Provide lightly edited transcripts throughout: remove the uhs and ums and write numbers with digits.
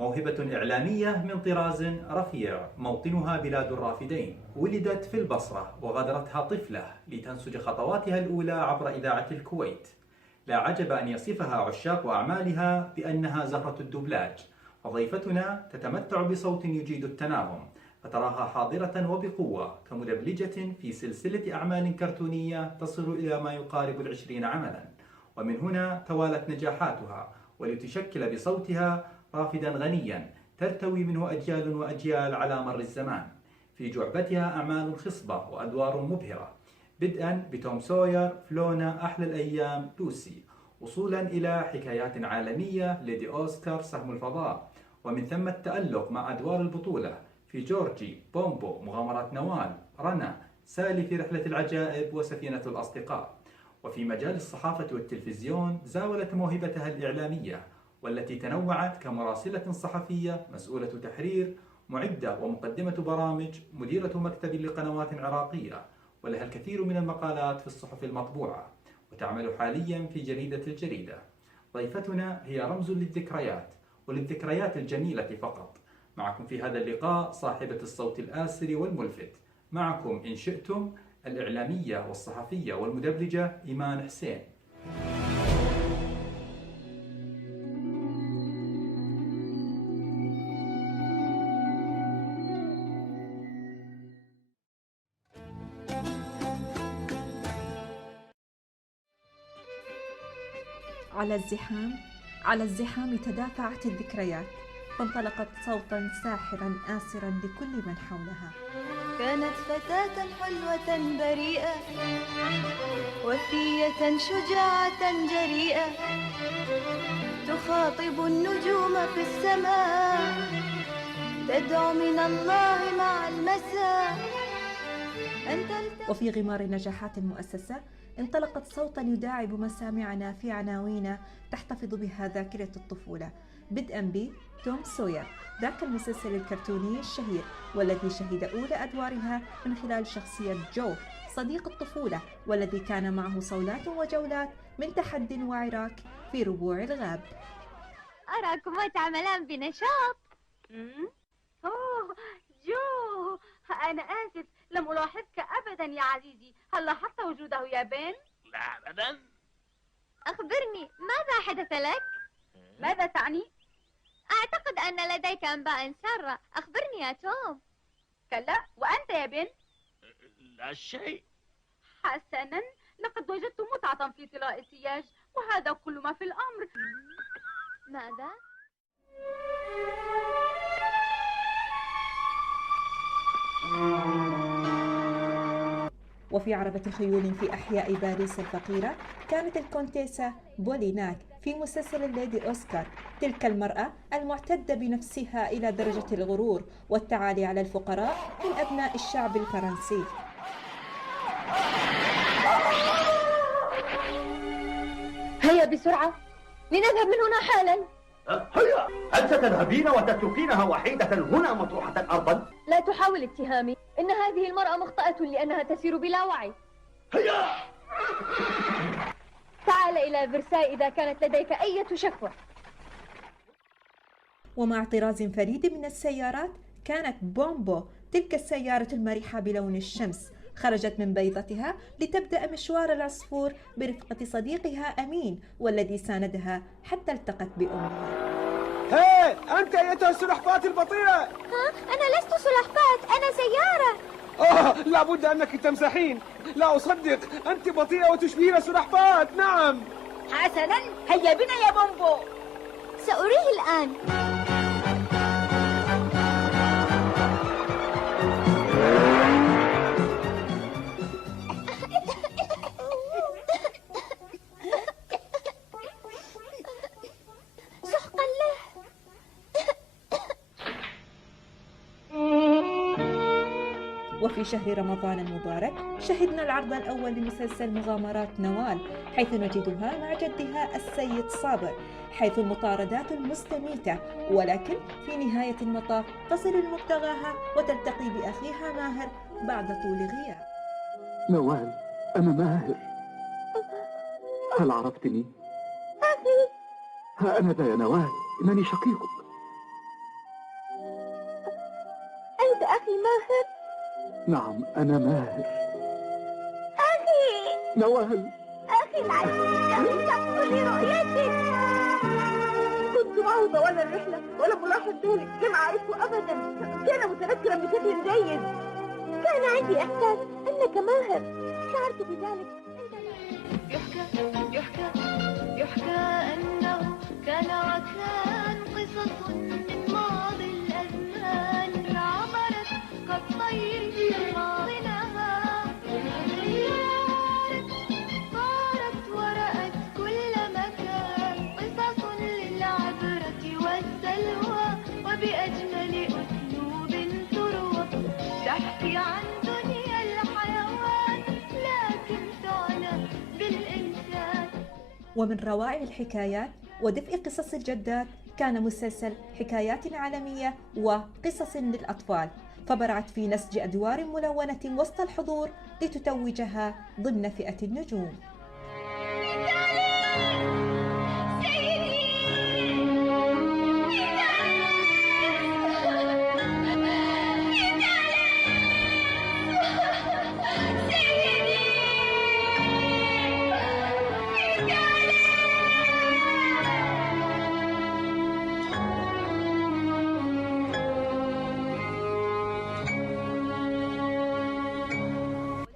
موهبة إعلامية من طراز رفيع، موطنها بلاد الرافدين. ولدت في البصرة وغادرتها طفلة لتنسج خطواتها الأولى عبر إذاعة الكويت. لا عجب أن يصفها عشاق أعمالها بأنها زهرة الدبلاج. وضيفتنا تتمتع بصوت يجيد التناغم، فتراها حاضرة وبقوة كمدبلجة في سلسلة أعمال كرتونية تصل إلى ما يقارب 20 عملا. ومن هنا توالت نجاحاتها، ولتشكل بصوتها رافدا غنيا ترتوي منه أجيال وأجيال على مر الزمان. في جعبتها أعمال خصبة وأدوار مبهرة، بدءا بتوم سوير، فلونا، أحلى الأيام، لوسي، وصولا إلى حكايات عالمية، ليدي أوسكار، سهم الفضاء، ومن ثم التألق مع أدوار البطولة في جورجي، بومبو، مغامرات نوال، رنا، سالي في رحلة العجائب، وسفينة الأصدقاء. وفي مجال الصحافة والتلفزيون زاولت موهبتها الإعلامية، والتي تنوعت كمراسلة صحفية، مسؤولة تحرير، معدة ومقدمة برامج، مديرة مكتب لقنوات عراقية، ولها الكثير من المقالات في الصحف المطبوعة، وتعمل حاليا في جريدة الجريدة. ضيفتنا هي رمز للذكريات، وللذكريات الجميلة فقط. معكم في هذا اللقاء صاحبة الصوت الآسر والملفت، معكم إن شئتم الإعلامية والصحفية والمدبلجة إيمان حسين. على الزحام تدافعت الذكريات، فانطلقت صوتا ساحرا آسرا لكل من حولها. كانت فتاة حلوة بريئة، وفية شجاعة جريئة، تخاطب النجوم في السماء، تدعو من الله مع المساء. وفي غمار نجاحات المؤسسة انطلقت صوتا يداعب مسامعنا في عناوين تحتفظ بها ذاكرة الطفولة، بدءا بتوم سوير، ذاك المسلسل الكرتوني الشهير والذي شهد أولى أدوارها من خلال شخصية جو صديق الطفولة، والذي كان معه صولات وجولات من تحد وعراك في ربوع الغاب. أراكما تعملان بنشاط. أوه جو، أنا آسف، لم ألاحظك أبدا يا عزيزي. هل لاحظت وجوده يا بن؟ لا أبدا. أخبرني، ماذا حدث لك؟ ماذا تعني؟ أعتقد أن لديك أنباء سارة، أخبرني يا توم. كلا، وأنت يا بن؟ لا شيء. حسنا، لقد وجدت متعة في طلاء السياج، وهذا كل ما في الأمر. ماذا؟ وفي عربة خيول في أحياء باريس الفقيرة كانت الكونتيسة بوليناك في مسلسل الليدي أوسكار، تلك المرأة المعتدة بنفسها إلى درجة الغرور والتعالي على الفقراء من أبناء الشعب الفرنسي. هيا بسرعة لنذهب من هنا حالا. هيا، هل ستذهبين وتتركينها وحيدة هنا مطروحة أرضا؟ لا تحاول اتهامي، إن هذه المرأة مخطئة لأنها تسير بلا وعي. هيا، تعال إلى فرساي إذا كانت لديك أي شكوى. ومع طراز فريد من السيارات كانت بومبو، تلك السيارة المرحة بلون الشمس، خرجت من بيضتها لتبدأ مشوار العصفور برفقة صديقها أمين، والذي ساندها حتى التقت بأمها. هاي أنت أيتها السلحفاة البطيئة! أنا لست سلحفاة، أنا سيارة. لابد أنك تمزحين، لا أصدق، أنت بطيئة وتشبهين السلحفاة. نعم. حسنا، هيا بنا يا بومبو. سأريه الآن. وفي شهر رمضان المبارك شهدنا العرض الأول لمسلسل مغامرات نوال، حيث نجدها مع جدها السيد صابر، حيث المطاردات المستميتة، ولكن في نهاية المطاف تصل لمبتغاها وتلتقي بأخيها ماهر بعد طول غياب. نوال، أنا ماهر. هل عرفتني؟ ها أنا ذا يا نوال، إنني شقيقك. أنت أخي ماهر؟ نعم أنا ماهر. أخي نوال. أخي العزيز، اشتقت لرؤيتك. كنت معه طوال الرحلة ولم ألاحظ ذلك، لم أعرفه أبدا. كان متنكرا بشكل جيد. كان عندي إحساس أنك ماهر، شعرت بذلك. يحكى أنه كان وكان قصص من ماضي الأزمان عبرت كالطير في باطنها، صارت ورأت كل مكان قصص للعبرة والسلوى، وبأجمل أسلوب تروى تحكي عن دنيا الحيوان لكن تعنى بالإنسان. ومن روائع الحكايات ودفء قصص الجدات كان مسلسل حكايات عالمية وقصص للأطفال، فبرعت في نسج أدوار ملونة وسط الحضور لتتوجها ضمن فئة النجوم.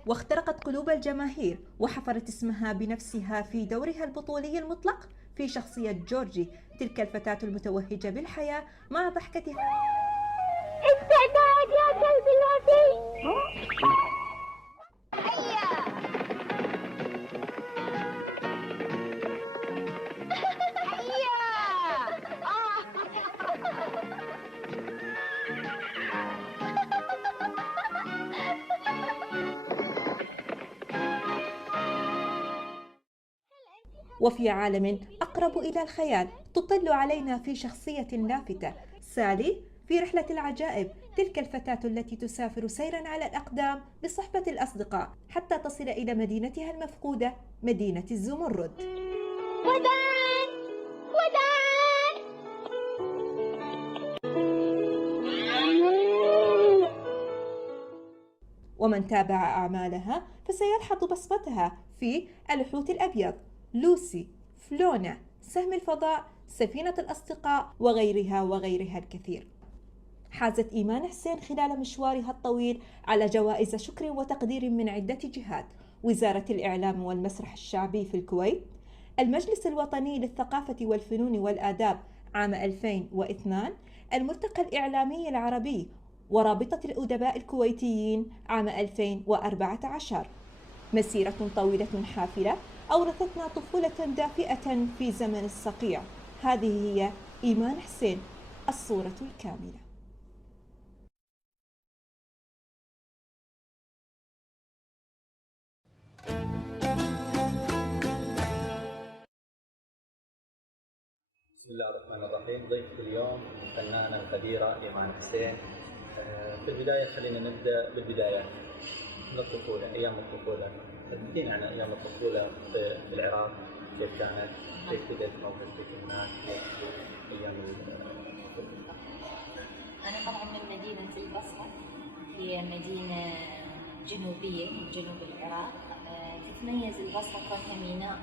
واخترقت قلوب الجماهير وحفرت اسمها بنفسها في دورها البطولي المطلق في شخصية جورجي، تلك الفتاة المتوهجة بالحياة مع ضحكتها. استعداد يا كلب الوفي. وفي عالم أقرب إلى الخيال تطل علينا في شخصية لافتة، سالي في رحلة العجائب، تلك الفتاة التي تسافر سيرا على الأقدام بصحبة الأصدقاء حتى تصل إلى مدينتها المفقودة، مدينة الزمرد. وداعاً وداعاً. ومن تابع أعمالها فسيلحظ بصمتها في الحوت الأبيض، لوسي، فلونا، سهم الفضاء، سفينة الأصدقاء وغيرها الكثير. حازت إيمان حسين خلال مشوارها الطويل على جوائز شكر وتقدير من عدة جهات: وزارة الإعلام والمسرح الشعبي في الكويت، المجلس الوطني للثقافة والفنون والآداب عام 2002، الملتقى الإعلامي العربي ورابطة الأدباء الكويتيين عام 2014. مسيرة طويلة حافلة أورثتنا طفولة دافئة في زمن الصقيع. هذه هي إيمان حسين، الصورة الكاملة. بسم الله الرحمن الرحيم. ضيفة اليوم الفنانة القديرة إيمان حسين. في البداية خلينا نبدأ بالبدايات من الطفولة، أيام الطفولة. تحدثين عن أيام الطفولة في العراق، كيف كانت؟ كيف بدأت موهبتك هناك؟ أيام الطفولة. أنا طبعا من مدينة البصرة، هي مدينة جنوبية من جنوب العراق. تتميز البصرة كونها ميناء،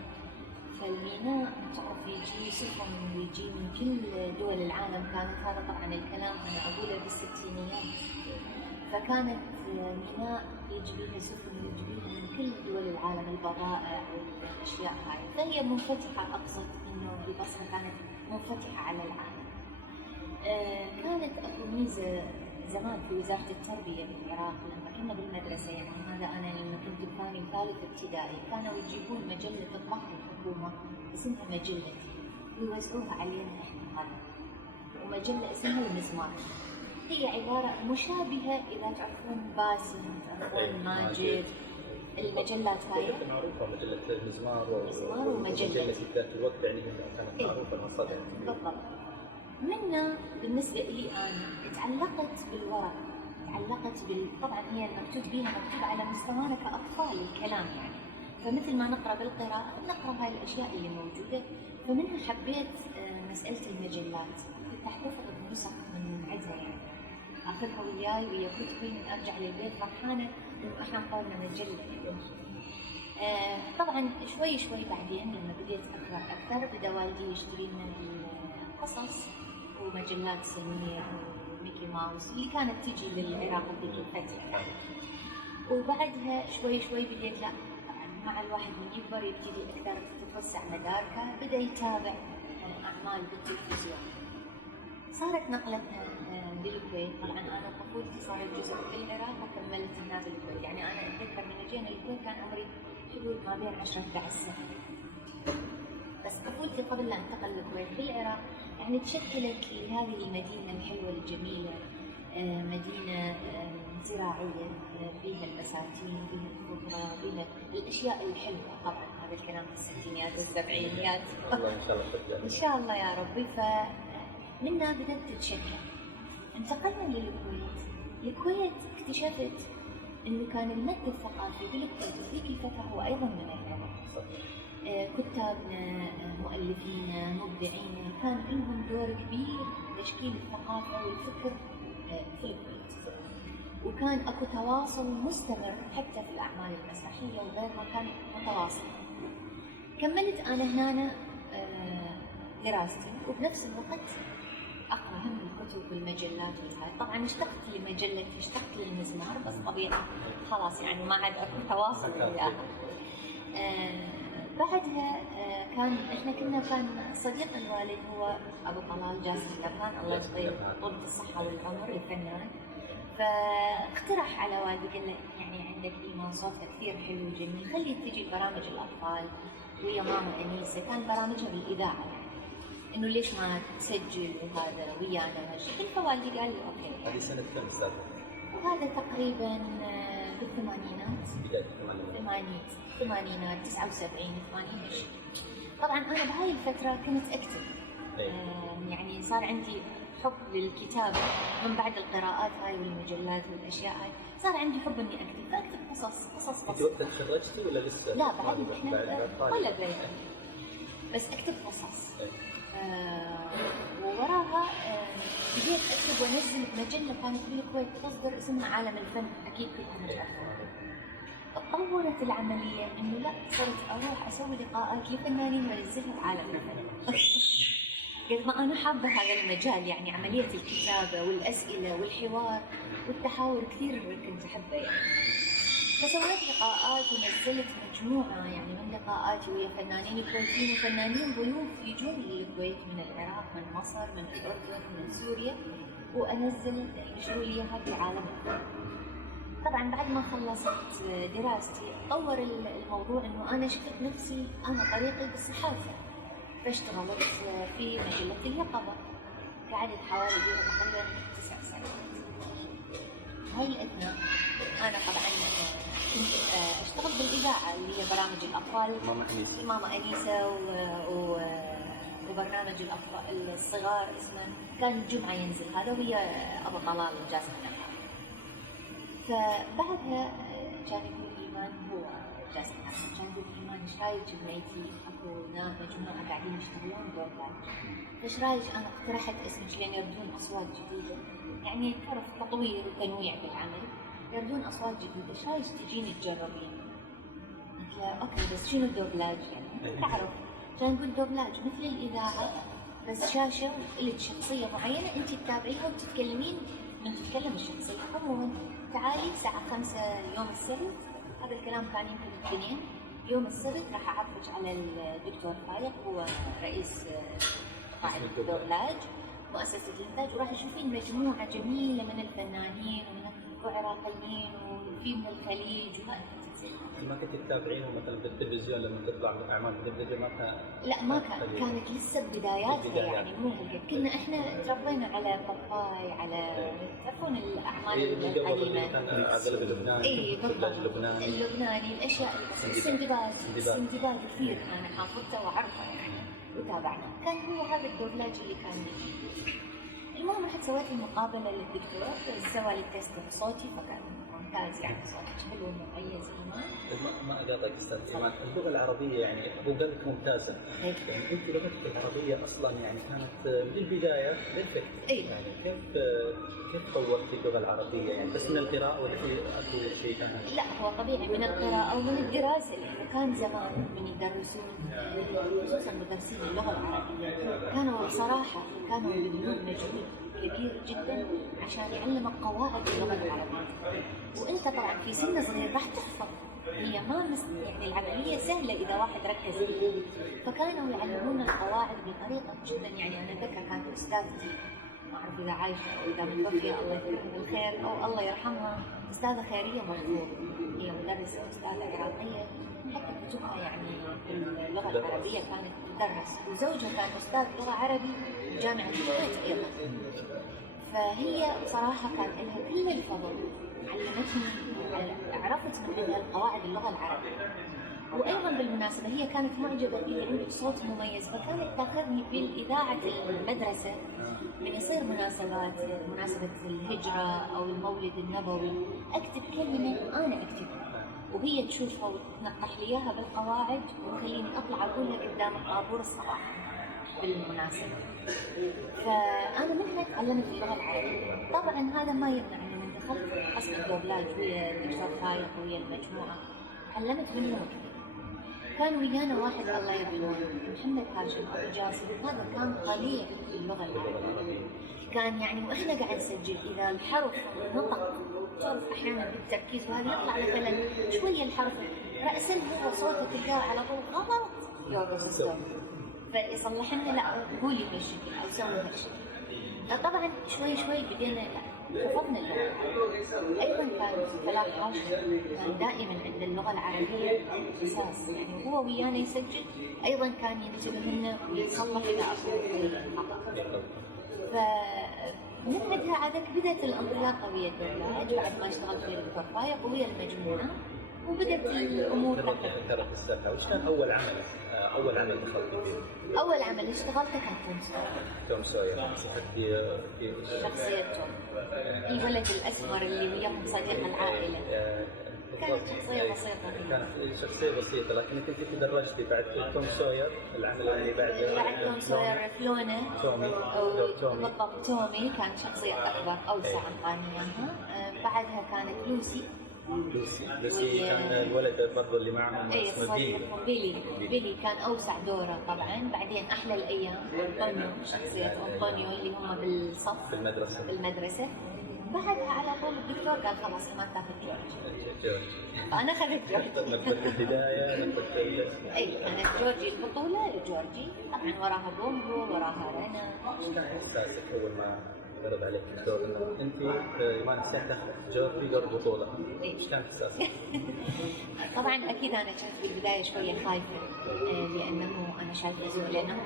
فالميناء تعرف يجي سفن ويجي من كل دول العالم. كانت هذا طبعا الكلام أنا أقوله بالستينيات، فكانت ميناء يجي بيها سفن ويجي بيها من كل دول العالم البضائع والأشياء هاي، فهي منفتحة. أقصد إنه البصرة كانت منفتحة على العالم. كانت أكو ميزة زمان في وزارة التربية في العراق لما كنا بالمدرسة، يعني هذا أنا لما كنت بثاني وثالث ابتدائي، كانوا يجيبون مجلة تطبعها الحكومة اسمها مجلتي ويوزعوها علينا إحنا هذا، ومجلة اسمها المزمار. هي عبارة مشابهة إذا تعرفون باسم، تعرفون ماجد، المجلات هاي معروفة، مجلة المزمار ومجلة ذات الوقت، يعني كانت معروفة المصادر. بالضبط. منا بالنسبة لي أنا تعلقت بالورق، تعلقت طبعا هي المكتوب بيها مكتوب على مستوانا كأطفال الكلام يعني، فمثل ما نقرأ بالقراءة نقرأ هاي الأشياء اللي موجودة. فمنها حبيت مسألة المجلات، كنت أحتفظ بنسخ من عندها يعني، اخذها وياي ويا كتبي من ارجع للبيت فرحانه انه احنا قررنا مجله. طبعا شوي شوي بعدين لما بديت اقرا اكثر بدا والدي يشتري لنا القصص ومجلات سمير وميكي ماوس اللي كانت تجي للعراق بذيك الفتره. وبعدها شوي شوي بديت لا طبعا مع الواحد من يكبر يبتدي اكثر تتوسع مداركه، بدا يتابع اعمال بالتلفزيون. صارت نقلتنا للكويت، طبعا انا طفولتي صارت جزء بالعراق وكملت هنا بالكويت، يعني انا اتذكر من جينا الكويت كان عمري حدود ما بين 10 11 سنه. بس طفولتي قبل لا انتقل للكويت بالعراق يعني تشكلت لهذه المدينه الحلوه الجميله، مدينه زراعيه فيها البساتين، فيها الخضره، فيها الاشياء الحلوه. طبعا هذا الكلام في الستينيات والسبعينيات الله ان شاء الله ترجع ان شاء الله يا ربي. فمنها بدأت تتشكل. انتقلنا للكويت. الكويت اكتشفت انه كان المد الثقافي بالكويت ذيك الفتره هو ايضا من العراق. كتابنا، مؤلفينا، مبدعينا كان لهم دور كبير بتشكيل الثقافه والفكر في الكويت. وكان اكو تواصل مستمر حتى في الاعمال المسرحيه وغيرها، كان متواصل. كملت انا هنا دراستي وبنفس الوقت اقرا هم الكتب والمجلات والهاي. طبعا اشتقت لمجلتي، اشتقت للمزمار، بس طبيعي خلاص يعني ما عاد اكو تواصل وياها. بعدها كان صديق الوالد هو ابو طلال جاسم لبان، الله يعطيه طول الصحه والعمر، الفنان. فاقترح على والدي قال له يعني عندك ايمان صوتها كثير حلو وجميل، خلي تجي برامج الاطفال ويا ماما انيسه، كان برامجها بالاذاعه يعني، انه ليش ما تسجل وهذا ويانا هالشيء. فوالدي قال لي اوكي. هذه سنه كم استاذ؟ وهذا تقريبا بالثمانينات، بدايه الثمانينات 79 80. طبعا انا بهاي الفتره كنت اكتب، يعني صار عندي حب للكتابه من بعد القراءات هاي والمجلات والاشياء هاي، صار عندي حب اني اكتب، فاكتب قصص. انت وقتها تخرجتي ولا لسه؟ لا بعد ولا بعد، بس اكتب قصص. ووراها بديت اكتب وانزل بمجله كانت بالكويت تصدر اسمها عالم الفن، اكيد كلكم تعرفونها. تطورت العمليه انه لا، صرت اروح اسوي لقاءات لفنانين وانزلها بعالم الفن. قد ما انا حابه هذا المجال، يعني عمليه الكتابه والاسئله والحوار والتحاور كثير كنت احبه يعني. فسويت لقاءات ونزلت مجموعه يعني من لقاءاتي ويا فنانين كويتيين وفنانين ضيوف يجون للكويت من العراق، من مصر، من الاردن، من سوريا، وانزل ينشروا لي اياها في عالم الفن. طبعا بعد ما خلصت دراستي تطور الموضوع انه انا شفت نفسي انا طريقي بالصحافه، فاشتغلت في مجله اليقظه، قعدت حوالي تقريبا 9 سنوات. هاي الاثناء انا طبعا كنت اشتغل بالاذاعه اللي هي برامج الاطفال، ماما انيسه وبرنامج الاطفال الصغار اسمه كان الجمعه ينزل هذا، وهي ابو طلال وجاسم لبان. فبعدها كان يقول ايمان، هو جاسم لبان كان يقول ايمان ايش رايك بنيتي اكو مجموعه قاعدين يشتغلون دورات، ايش رايك انا اقترحت اسمك لان يردون اصوات جديده، يعني تعرف تطوير وتنويع بالعمل، يردون اصوات جديده، ايش رايك تجيني تجربين؟ قلت له اوكي، بس شنو الدوبلاج يعني؟ تعرف كان نقول دوبلاج مثل الاذاعه بس شاشه ولك شخصيه معينه انت تتابعيها وتتكلمين من تتكلم الشخصيه. عموما تعالي الساعه 5 يوم السبت، هذا الكلام كان يمكن الاثنين، يوم السبت راح اعرفك على الدكتور فايق، هو رئيس قاعده الدوبلاج مؤسسه الانتاج، وراح تشوفين مجموعه جميله من الفنانين وعراقيين وفي من الخليج ما كنت تتابعينهم مثلا بالتلفزيون لما تطلع اعمال بالتلفزيون؟ لا ما كانت لسه بداياتها يعني، مو هيك. كنا احنا تربينا على باباي، على تعرفون الاعمال القديمه، اغلب اللبناني، اي بالضبط اللبناني، الاشياء السندباد كثير انا حافظته واعرفه يعني وتابعنا، كان هو هذا الدوبلاج اللي كان المهم رحت سويت المقابله للدكتور، سوى لي تيست بصوتي، فكان ممتاز، يعني صوتك حلو ومميز إيمان. ما أقاطعك أستاذ إيمان، اللغة العربية يعني أبو قال لك ممتازة، يعني أنت لغتك العربية أصلا يعني كانت من البداية للفك، يعني كيف طورتي اللغة العربية؟ يعني بس من القراءة ولا في أكو شيء ثاني؟ لا هو طبيعي من القراءة ومن الدراسة، لأنه كان زمان من يدرسون خصوصا مدرسين اللغة العربية كانوا بصراحة يبذلون مجهود كبير جدا عشان يعلمك قواعد اللغة العربية، وأنت طبعا في سن صغير راح تحفظ، هي ما يعني العملية سهلة إذا واحد ركز فيها، فكانوا يعلمون القواعد بطريقة جدا يعني أنا أتذكر كانت أستاذتي ما أعرف إذا عايشة أو إذا متوفية الله يذكرها بالخير أو الله يرحمها، أستاذة خيرية مرفوض، هي مدرسة أستاذة عراقية، حتى كتبها يعني باللغة العربية كانت تدرس، وزوجها كان أستاذ لغة عربي جامعة الكويت أيضا، فهي بصراحة كان لها كل الفضل، علمتني عرفت من عندها القواعد اللغة العربية، وأيضا بالمناسبة هي كانت معجبة بي، عندي صوت مميز، فكانت تاخذني بالإذاعة المدرسة من يصير مناسبة الهجرة أو المولد النبوي أكتب كلمة أنا أكتبها وهي تشوفها وتنقح لي إياها بالقواعد وتخليني أطلع أقولها قدام طابور الصباح بالمناسبة، فأنا من هيك تعلمت اللغة العربية. طبعا هذا ما يمنع أني من دخلت قسم الدوبلاج ويا الدكتور فايق ويا المجموعة تعلمت منهم كثير. كان ويانا واحد الله يرحمه محمد هاشم أبو جاسم، هذا كان قليل اللغة العربية، كان يعني وإحنا قاعد نسجل إذا الحرف نطق تعرف أحيانا بالتركيز وهذا يطلع مثلا شوية الحرف رأسا هو صوتك تلقاه على طول غلط يوقف الصوت، فيصلح لنا لا قولي هالشكل أو سوي هالشكل. فطبعا شوي بدينا حفظنا اللغة العربية. أيضا كان فلاح هاشم كان دائما عند اللغة العربية أساس، يعني هو ويانا يسجل أيضا كان ينتبه لنا ويصلح إذا أكو خطأ. فنفردها عادك بدأت الانطلاقة ويا الدوبلاج بعد ما اشتغلت ويا الدكتور فايق ويا المجموعة وبدأت الأمور ترى في السالفة. وش كان أول عمل دخلت فيه؟ أول عمل اشتغلته كان توم سوير. في شخصية توم الولد الأسمر اللي وياهم صديق العائلة. كانت شخصية بسيطة. كانت شخصية بسيطة، لكنك انت تدرجتي بعد توم سوير العمل اللي بعد توم سوير فلونة تومي بالضبط. تومي كان شخصية أكبر أوسع عن إياها. بعدها كانت لوسي كان الولد برضه اللي معهم اسمه بيلي كان أوسع دوره طبعا. بعدين أحلى الأيام أنطونيو، شخصية أنطونيو اللي هم بالصف في المدرسة. بعدها على طول الدكتور قال خلاص ما تاخذ جورج، فأنا أخذت جورجي. نبت البداية أي كانت جورجي البطولة جورجي، طبعا وراها بومبو وراها رنا. إيش كان إحساسك أول ما عرض عليك الدور إنه أنت إيمان حسين تاخذ جورجي دور بطولة؟ إيش كان إحساسك؟ طبعا أكيد أنا كنت في البداية شوية خايفة، لأنه أنا شايفة زملائي هم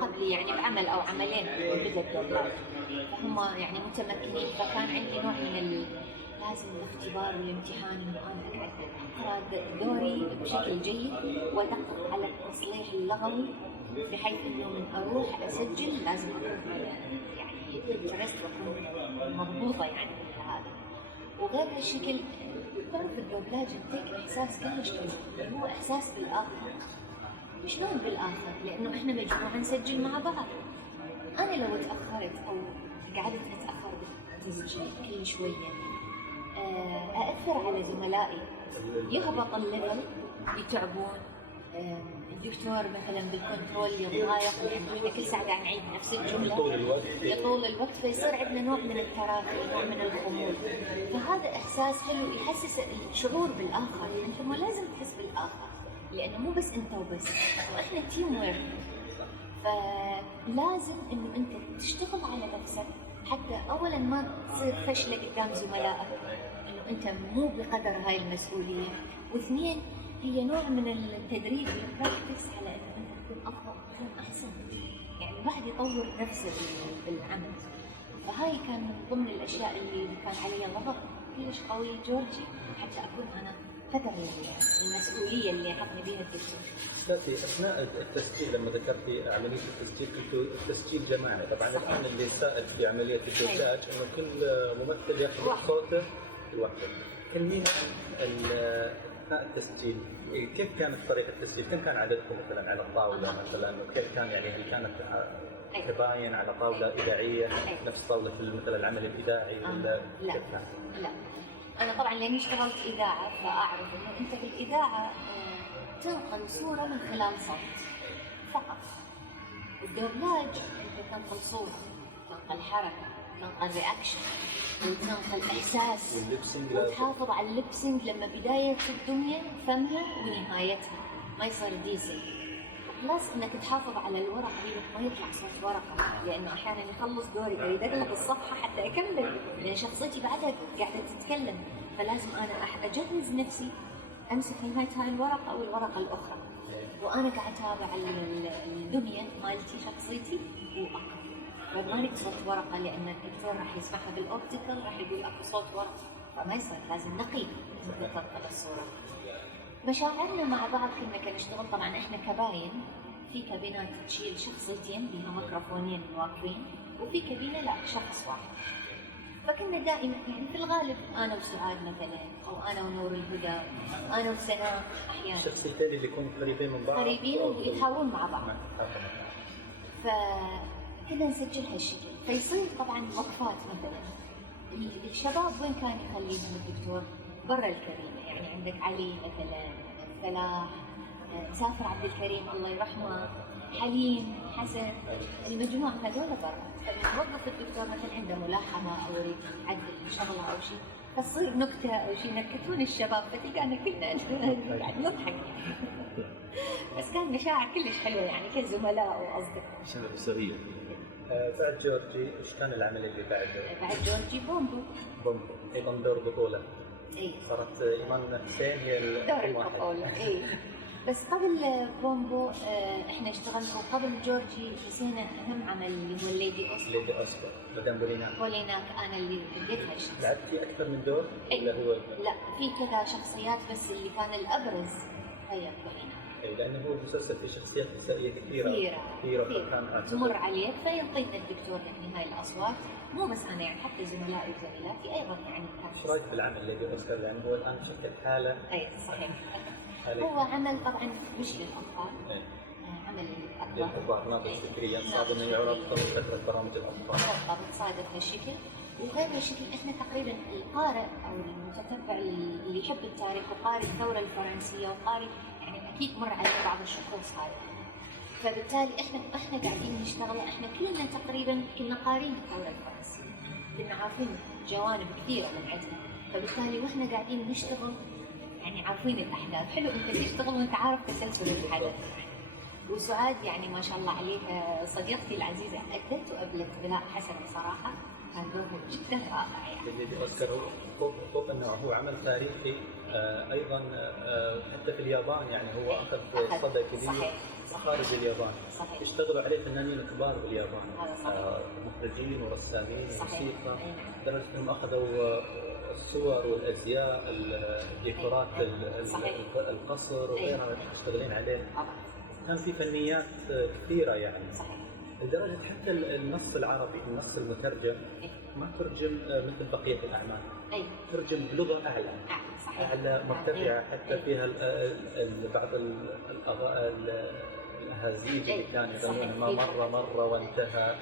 قبلي يعني بعمل أو عملين بدأ الدوبلاج، فهم يعني متمكنين، فكان عندي نوع من لازم الاختبار والامتحان إنه أنا أقرأ دوري بشكل جيد وأدقق على التصليح اللغوي بحيث إنه من أروح أسجل لازم أكون يعني درست وأكون مضبوطة يعني مثل هذا. وغير هالشكل تعرف الدوبلاج يعطيك إحساس كلش حلو، هو إحساس بالآخر. شلون بالآخر؟ لأنه إحنا مجموعة نسجل مع بعض. أنا لو تأخرت أو قعدت أتأخر بالتسجيل كل شوية أأثر على زملائي، يهبط الليفل، يتعبون. الدكتور مثلا بالكنترول يضايق لأنه إحنا كل ساعة قاعد نعيد نفس الجملة يطول الوقت، فيصير عندنا نوع من التراخي، نوع من الخمول. فهذا إحساس حلو يحسس الشعور بالآخر، أنت مو لازم تحس بالآخر لأنه مو بس أنت وبس، وإحنا تيم ويرك، فلازم إنه أنت تشتغل على نفسك حتى أولا ما تصير فشلة قدام زملائك، إنه أنت مو بقدر هاي المسؤولية، واثنين هي نوع من التدريب والبراكتس على إنه أنت تكون أفضل تكون أحسن، يعني الواحد يطور نفسه بالعمل. فهاي كان من ضمن الأشياء اللي كان علي ضغط كلش قوي جورجي حتى أكون أنا قدر المسؤولية اللي حطني بيها الدكتور. أستاذي أثناء التسجيل لما ذكرتي عملية التسجيل كنتوا التسجيل جماعي، طبعا الآن اللي سائد في عملية الدوبلاج إنه كل ممثل ياخذ صوته لوحده. كلمينا عن التسجيل، كيف كانت طريقة التسجيل؟ كم كان عددكم مثلا على الطاولة مثلا؟ وكيف كان يعني هل كانت تباين على طاولة إذاعية نفس طاولة مثلا العمل الإذاعي ولا لا كيف كان؟ لا أنا طبعا لأني اشتغلت إذاعة فأعرف إنه أنت في الإذاعة تنقل صورة من خلال صوت فقط. الدوبلاج أنت تنقل صورة، تنقل حركة، تنقل رياكشن، وتنقل إحساس، وتحافظ على اللبسنج لما بداية الدمية فمها ونهايتها ما يصير ديسل. بلس انك تحافظ على الورقه بينك ما يطلع صوت ورقه، لانه احيانا يخلص دوري اريد اغلق الصفحه حتى اكمل، لان شخصيتي بعدها قاعده تتكلم، فلازم انا اجهز نفسي امسك نهايه هاي الورقه او الورقه الاخرى، وانا قاعده اتابع الدنيا مالتي شخصيتي واقرا، فما نقص صوت ورقه لان الدكتور راح يسمعها بالاوبتيكال راح يقول اكو صوت ورقه، فما يصير، لازم نقي تنقل الصوره. مشاعرنا مع بعض كنا نشتغل، طبعا احنا كباين في كابينات تشيل شخصيتين بها ميكروفونين واقفين، وفي كابينه لا شخص واحد. فكنا دائما يعني في الغالب انا وسعاد مثلا، او انا ونور الهدى، انا وسناء احيانا. الشخصيتين اللي يكونوا قريبين من بعض. قريبين ويتحاورون مع بعض. فكنا نسجل هالشكل، فيصير طبعا وقفات مثلا. الشباب وين كان يخليهم الدكتور؟ برا الكابينه، يعني عندك علي مثلا، فلاح، سافر عبد الكريم الله يرحمه، حليم، حسن، المجموعة هذول برا. فنوظف الدكتور مثلا عنده ملاحظة أو يريد يعدل شغلة أو شيء، فتصير نكتة أو شيء ينكتون الشباب، فتلقانا كلنا قاعد نضحك. بس كان مشاعر كلش حلوة يعني كزملاء وأصدقاء. مشاعر أسرية. بعد جورجي إيش كان العمل اللي بعد جورجي بومبو. بومبو أيضا دور بطولة. اي صارت إيمان حسين هي دور البطولة. اي بس قبل بومبو احنا اشتغلنا، وقبل جورجي نسينا اهم عمل اللي هو الليدي اوسكار. ليدي اوسكار مدام بوليناك انا اللي بديت هالشخص. لعبت في اكثر من دور؟ ولا هو لا في كذا شخصيات، بس اللي كان الابرز هي بوليناك. اي لانه هو المسلسل فيه شخصيات نسائيه كثيره فكان تمر عليك فيعطينا الدكتور يعني هاي الاصوات، مو بس انا يعني حتى زملائي وزميلاتي ايضا يعني كان. ايش رايك في العمل اللي اوسكار؟ يعني هو الان شكل حاله. اي صحيح. هو عمل طبعا مش للاطفال، عمل للكبار ناظر فكريا صعب انه يعرض فتره برامج الاطفال. بالضبط صادق هالشكل، وغير هالشكل احنا تقريبا القارئ او المتتبع اللي يحب التاريخ وقارئ الثوره الفرنسيه وقارئ يعني اكيد مر عليه بعض الشخوص هاي، فبالتالي احنا قاعدين نشتغل، احنا كلنا تقريبا كنا قارئين الثوره الفرنسيه، كنا عارفين جوانب كثيره من عندنا، فبالتالي واحنا قاعدين نشتغل يعني عارفين الاحداث. حلو انت تشتغل وانت عارف تسلسل الحدث. وسعاد يعني ما شاء الله عليها صديقتي العزيزه، ادت وابلت بلاء حسن بصراحه، كان دورها جدا رائع يعني. اللي اوسكار فوق انه هو عمل تاريخي ايضا حتى في اليابان يعني هو اخذ صدى كبير خارج اليابان. صحيح. اشتغلوا عليه فنانين كبار باليابان، مخرجين ورسامين وموسيقى، لدرجه انهم اخذوا الصور والازياء الديكورات القصر وغيرها مشتغلين عليه. كان في فنيات كثيره يعني. صحيح. لدرجه حتى النص العربي النص المترجم ما ترجم مثل بقيه الاعمال. ترجم بلغه اعلى. اعلى مرتفعه، حتى فيها بعض الهزيج اللي كانوا يغنون ما مره وانتهى.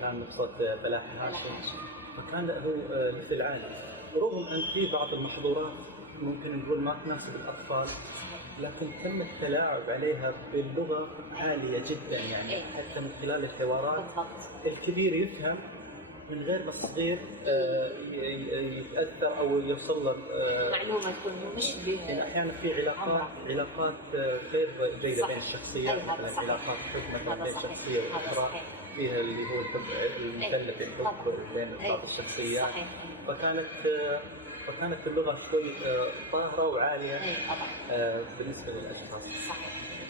نعم بصوت فلاح هاشم. فكان هو مثل عالي، رغم ان في بعض المحظورات ممكن نقول ما تناسب الاطفال، لكن تم التلاعب عليها باللغه عاليه جدا يعني. حتى من خلال الحوارات الكبير يفهم من غير ما الصغير يتاثر او يوصل له معلومه تكون مش يعني احيانا في علاقات غير جيده بين الشخصيات، مثلا علاقات حب مثلا بين شخصيه واخرى، فيها اللي هو المثلث الحب بين بعض الشخصيات. فكانت اللغه شوي طاهره وعاليه بالنسبه للاشخاص.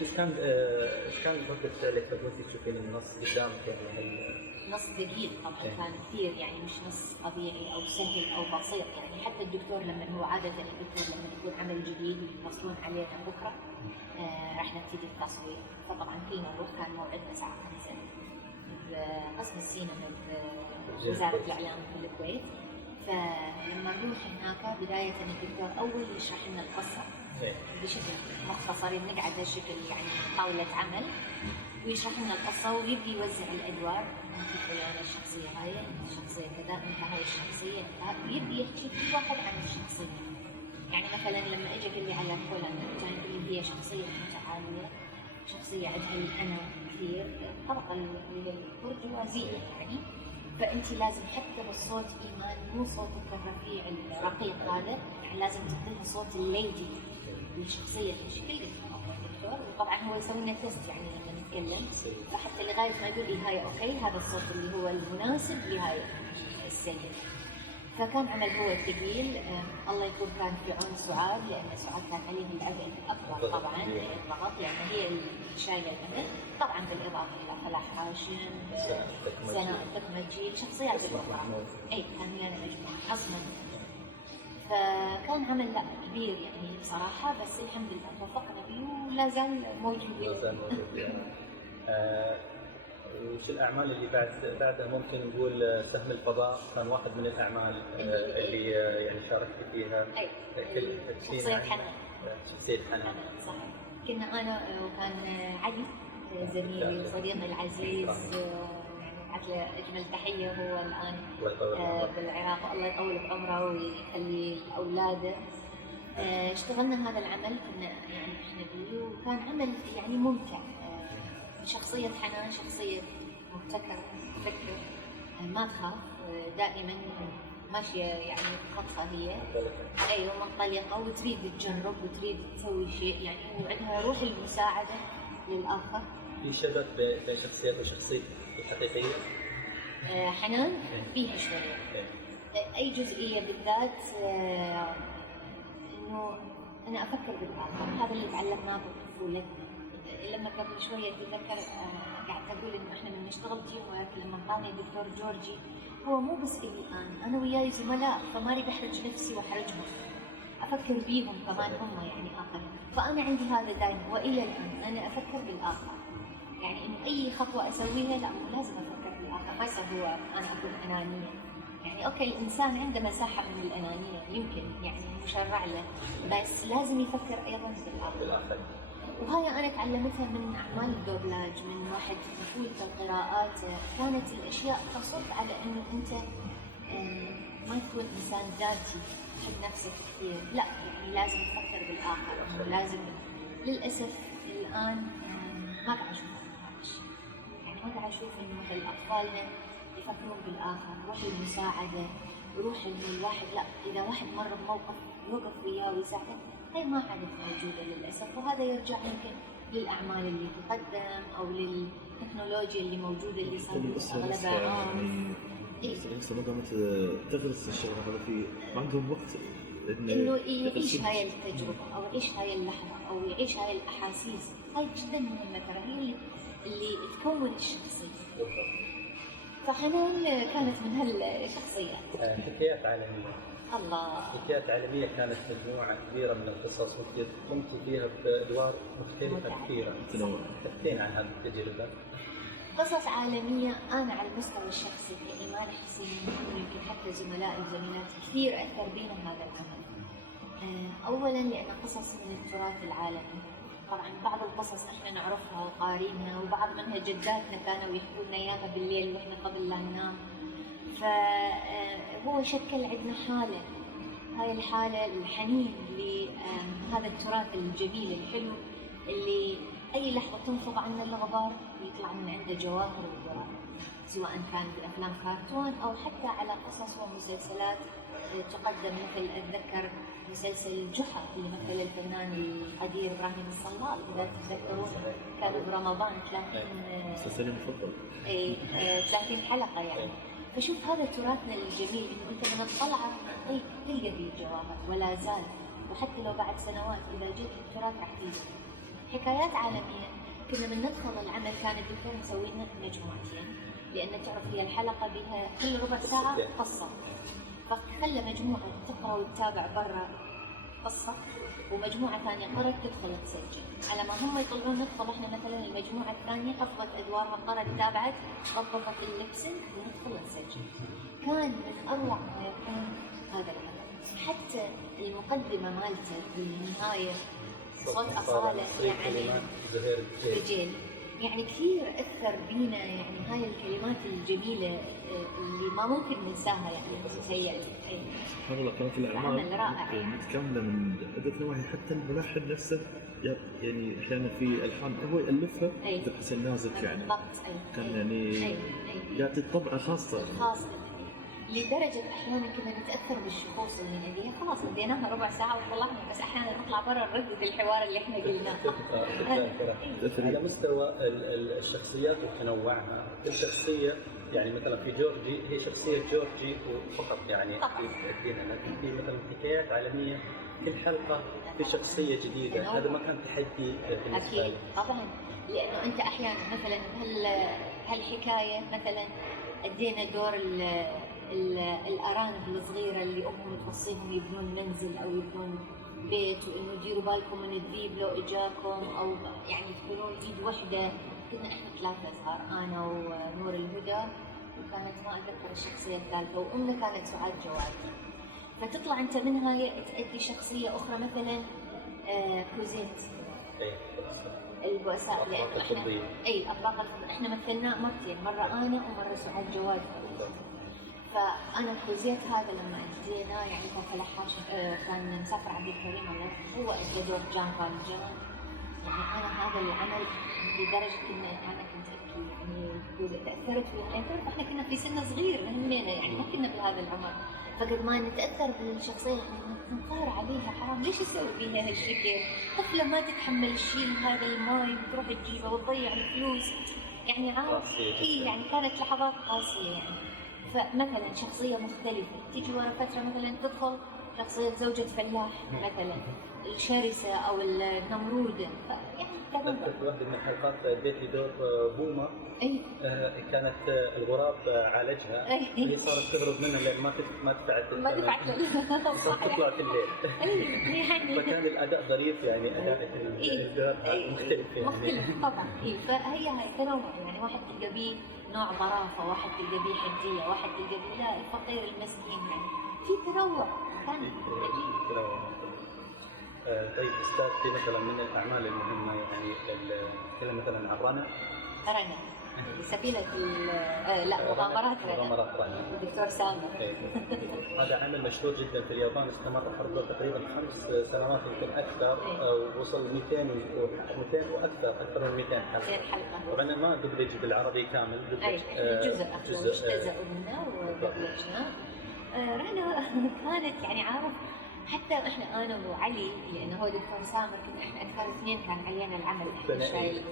ايش كان رده فعلك لما تشوفين النص قدامك يعني؟ نص ثقيل طبعا. كان كثير يعني مش نص طبيعي او سهل او بسيط يعني. حتى الدكتور لما هو عاده الدكتور لما يكون عمل جديد ويفصلون عليه بكره راح نبتدي التصوير، فطبعا كلنا نروح، كان موعدنا الساعه 5 بقسم السينما بوزاره الاعلام في الكويت. فلما نروح هناك بداية الدكتور أول يشرح لنا القصة بشكل مختصر، نقعد هالشكل يعني طاولة عمل ويشرح لنا القصة ويبدي يوزع الأدوار. أنت فلانة الشخصية هاي، أنت الشخصية كذا، أنت هاي الشخصية، أنت هاي، ويبدي يحكي كل واحد عن الشخصية. يعني مثلا لما اجى قال لي على فلان كان يقول لي هي شخصية متعالية، شخصية عندها الأنا كثير، الطبقة اللي هي البرجوازية يعني، فأنت لازم حتى بالصوت إيمان مو صوتك الرفيع الرقيق هذا، يعني لازم تعطيها صوت الليدي للشخصية بشكل دكتور. وطبعا هو يسوي لنا تيست يعني لما نتكلم، فحتى لغاية ما يقول لي هاي أوكي هذا الصوت اللي هو المناسب لهاي السيدة. فكان عمل هو الثقيل. الله يكون كان في عون سعاد، لأن سعاد كان عليها العبء الأكبر طبعا الضغط، لأن هي اللي شايلة الأمر، طبعا بالإضافة إلى فلاح هاشم، سناء التكمجي، شخصيات أخرى. أي كان لنا مجموعة أصلا. فكان عمل لا كبير يعني بصراحة، بس الحمد لله توفقنا فيه ولا زال موجود. وش الأعمال اللي بعدها ممكن نقول سهم الفضاء كان واحد من الأعمال اللي يعني شاركت فيها. شخصية حنان. شخصية حنان صحيح. كنا أنا وكان علي زميلي وصديقي العزيز، يعني له أجمل تحية هو الآن بالعراق، الله يطول بعمره ويخلي أولاده. اشتغلنا هذا العمل كنا يعني احنا فيه، وكان عمل يعني ممتع. شخصية حنان شخصية مبتكرة، تفكر، ما تخاف، دائما ماشية يعني خطها هي، أيوة منطلقة وتريد تجرب وتريد تسوي شيء يعني، وعندها روح المساعدة للآخر. في شبه بين شخصيات وشخصية الحقيقية؟ حنان فيها شوية. أي جزئية بالذات إنه أنا أفكر بالآخر، هذا اللي تعلمناه بطفولتنا. لما قبل شوية تذكر قاعدة أقول إنه إحنا من نشتغل تيم ورك، لما انطاني الدكتور جورجي هو مو بس إلي أنا وياي زملاء، فما أريد أحرج نفسي وأحرجهم، أفكر بيهم كمان هم يعني آخر. فأنا عندي هذا دائما وإلى الآن أنا أفكر بالآخر، يعني إنه أي خطوة أسويها لا لازم أفكر بالآخر، ما يصير هو أنا أكون أنانية. يعني أوكي الإنسان عنده مساحة من الأنانية يمكن يعني مشرع له، بس لازم يفكر أيضا بالآخر. وهاي أنا تعلمتها من أعمال الدوبلاج، من واحد طفولته وقراءاته، كانت الأشياء تصب على إنه أنت ما تكون إنسان ذاتي تحب نفسك كثير، لا يعني لازم تفكر بالآخر، لازم. للأسف الآن ما قاعد أشوف هذا الشيء، يعني ما قاعد أشوف إنه مثل أطفالنا يفكرون بالآخر، روح المساعدة، روح إنه الواحد لا إذا واحد مر بموقف يوقف وياه ويساعده، هاي ما عادت موجودة للأسف. وهذا يرجع يمكن للأعمال اللي تقدم أو للتكنولوجيا اللي موجودة اللي صارت أغلبها يعني لسه ما قامت تغرس الشغل هذا في ما عندهم وقت إنه يعيش هاي التجربة أو يعيش هاي اللحظة أو يعيش هاي الأحاسيس. هاي جدا مهمة ترى، هي اللي تكون الشخصية. فحنان كانت من هالشخصيات. حكايات عالمية. الله. حكايات عالمية كانت مجموعة كبيرة من القصص قمت فيها بأدوار مختلفة كثيرة. تحكين عن هذه التجربة. قصص عالمية أنا على المستوى الشخصي كإيمان حسين يمكن حتى زملائي وزميلاتي كثير أثر بيهم هذا العمل. أولاً لأن قصص من التراث العالمي. طبعاً بعض القصص إحنا نعرفها وقارينها، وبعض منها جداتنا كانوا يحكوا لنا إياها بالليل وإحنا قبل لا ننام. فهو شكل عندنا حالة، هاي الحالة الحنين لهذا التراث الجميل الحلو اللي أي لحظة تنفض عنا الغبار ويطلع من عنده جواهر وجواهر، سواء كان بأفلام كرتون أو حتى على قصص ومسلسلات تقدم. مثل أتذكر مسلسل جحا اللي مثل الفنان القدير إبراهيم الصلال، إذا تتذكرون كان برمضان 30 مسلسلي المفضل. 30 حلقة يعني. فشوف هذا تراثنا الجميل إنه أنت لما تطلعه تلقى فيه الجواهر ولا زال، وحتى لو بعد سنوات إذا جيت التراث راح تلقى. حكايات عالمية كنا من ندخل العمل كان الدكتور مسوي لنا مجموعتين، لأن تعرف هي الحلقة بها كل ربع ساعة قصة، فخلى مجموعة تقرأ وتتابع برا قصة، ومجموعة ثانية قرأت تدخل تسجل. على ما هم يطلعون ندخل احنا مثلا المجموعة الثانية حفظت أدوارها، قرأت تابعت ضبطت اللبسن وندخل نسجل. كان من أروع ما يكون حتى المقدمة مالته بالنهاية صوت أصالة يعني بجيل يعني كثير أثر بينا، يعني هاي الكلمات الجميلة اللي ما ممكن ننساها يعني متهيألي. سبحان الله كانت الأعمال عمل رائع متكاملة من عدة نواحي، حتى الملحن نفسه يعني أحيانا في ألحان هو يألفها مثل حسن نازك يعني كان يعني يعطي طبعة خاصة لدرجة أحيانا كنا نتأثر بالشخوص اللي نديها، خلاص نديناها ربع ساعة وطلعنا، بس أحيانا نطلع برا نردد الحوار اللي إحنا قلناه. على مستوى الشخصيات وتنوعها، كل شخصية يعني مثلا في جورجي هي شخصية جورجي فقط يعني تأدينا، لكن في مثلا حكايات عالمية كل حلقة في شخصية جديدة، هذا ما كان تحدي بالنسبة أكيد طبعا، لأنه أنت أحيانا مثلا هالحكاية مثلا أدينا دور الأرانب الصغيرة اللي أمهم توصيهم يبنون منزل أو يبنون بيت، وإنه ديروا بالكم من الذيب لو إجاكم، أو يعني تكونون إيد واحدة. كنا إحنا 3 صار أنا ونور الهدى، وكانت ما أتذكر الشخصية الثالثة، وأمنا كانت سعاد جواد. فتطلع أنت منها تأدي شخصية أخرى مثلا كوزيت البؤساء، لأنه إحنا الأطباق إحنا مثلنا مرتين، مرة أنا ومرة سعاد جواد. فأنا كوزيت هذا لما أدينا يعني كان فلحاش، كان مسافر عبد الكريم الله، هو أدى دور جان فالجان. يعني أنا هذا العمل لدرجة إن أنا كنت أبكي، يعني تأثرت فيه، يعني إحنا كنا في سن صغير همنا، يعني ما كنا بهذا العمر، فقد ما نتأثر بالشخصية نطار عليها، حرام ليش يسوي بيها هالشكل؟ طفلة ما تتحمل الشيل هذا الماي وتروح تجيبه وتضيع الفلوس، يعني عارف يعني كانت لحظات قاسية يعني. فمثلا شخصية مختلفة تيجي ورا فترة مثلا تدخل شخصية زوجة فلاح مثلا الشرسة أو النمرودة، يعني أذكر واحدة من الحلقات أديت لي دور بومة، كانت الغراب عالجها، هي صارت تهرب منها لأن ما دفعت تطلع في الليل. يعني فكان الأداء ظريف، يعني أداء الدور مختلف يعني. مختلف طبعا. فهي هاي تنوع، يعني واحد تلقى بيه نوع ظرافة، واحد تلقى بيه حدية، واحد تلقى بيه لا الفقير المسكين، يعني في تنوع كان عجيب. طيب أستاذ، مثلا من الأعمال المهمة يعني كلمة مثلا عن رنا سفينة مغامرات رنا الدكتور سامر. هذا عمل مشهور جدا في اليابان، استمر حربه تقريبا 5 سنوات يمكن أكثر، وصل 200 وأكثر، أكثر من 200 حلقة. طبعا ما دبلج بالعربي كامل، جزء مجتزأ منه ودبلجناه. رنا كانت يعني عارف، حتى احنا انا وعلي لانه هو دكتور سامر كنا احنا اكثر 2 كان علينا العمل ثنائي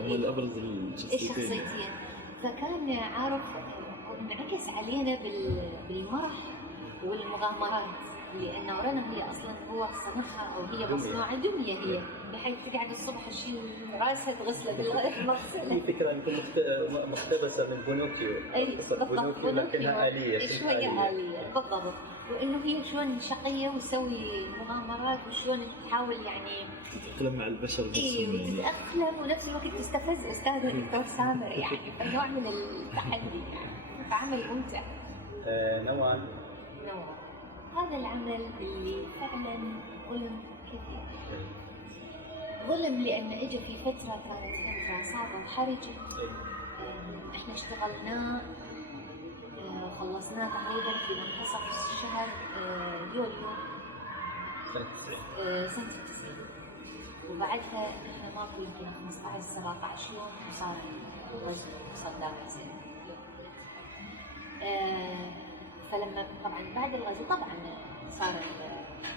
هم الابرز الشخصيتين، فكان عارف انعكس علينا بالمرح والمغامرات، لانه رنا هي اصلا هو صنعها او هي مصنوعه دميه، هي بحيث تقعد الصبح تشيل راسها تغسله بالمغسله. هي فكره انكم مقتبسه من بونوكيو. بالضبط، لكنها آلية شويه آلية بالضبط، وانه هي شلون شقيه وتسوي مغامرات وشلون تحاول يعني تتأقلم مع البشر نفسهم، يعني تتأقلم ونفس الوقت تستفز استاذ الدكتور سامر، يعني فنوع من التحدي، يعني فعمل ممتع. نوال هذا العمل اللي فعلا ظلم كثير، ظلم لأن إجا في فترة كانت فترة صعبة وحرجة. إحنا اشتغلناه خلصناه تقريبا في منتصف الشهر يوليو سنة 90، وبعدها إحنا ماكو يمكن 15-17 يوم وصار الغزو وصدام حسين. فلما طبعا بعد الغزو طبعا صارت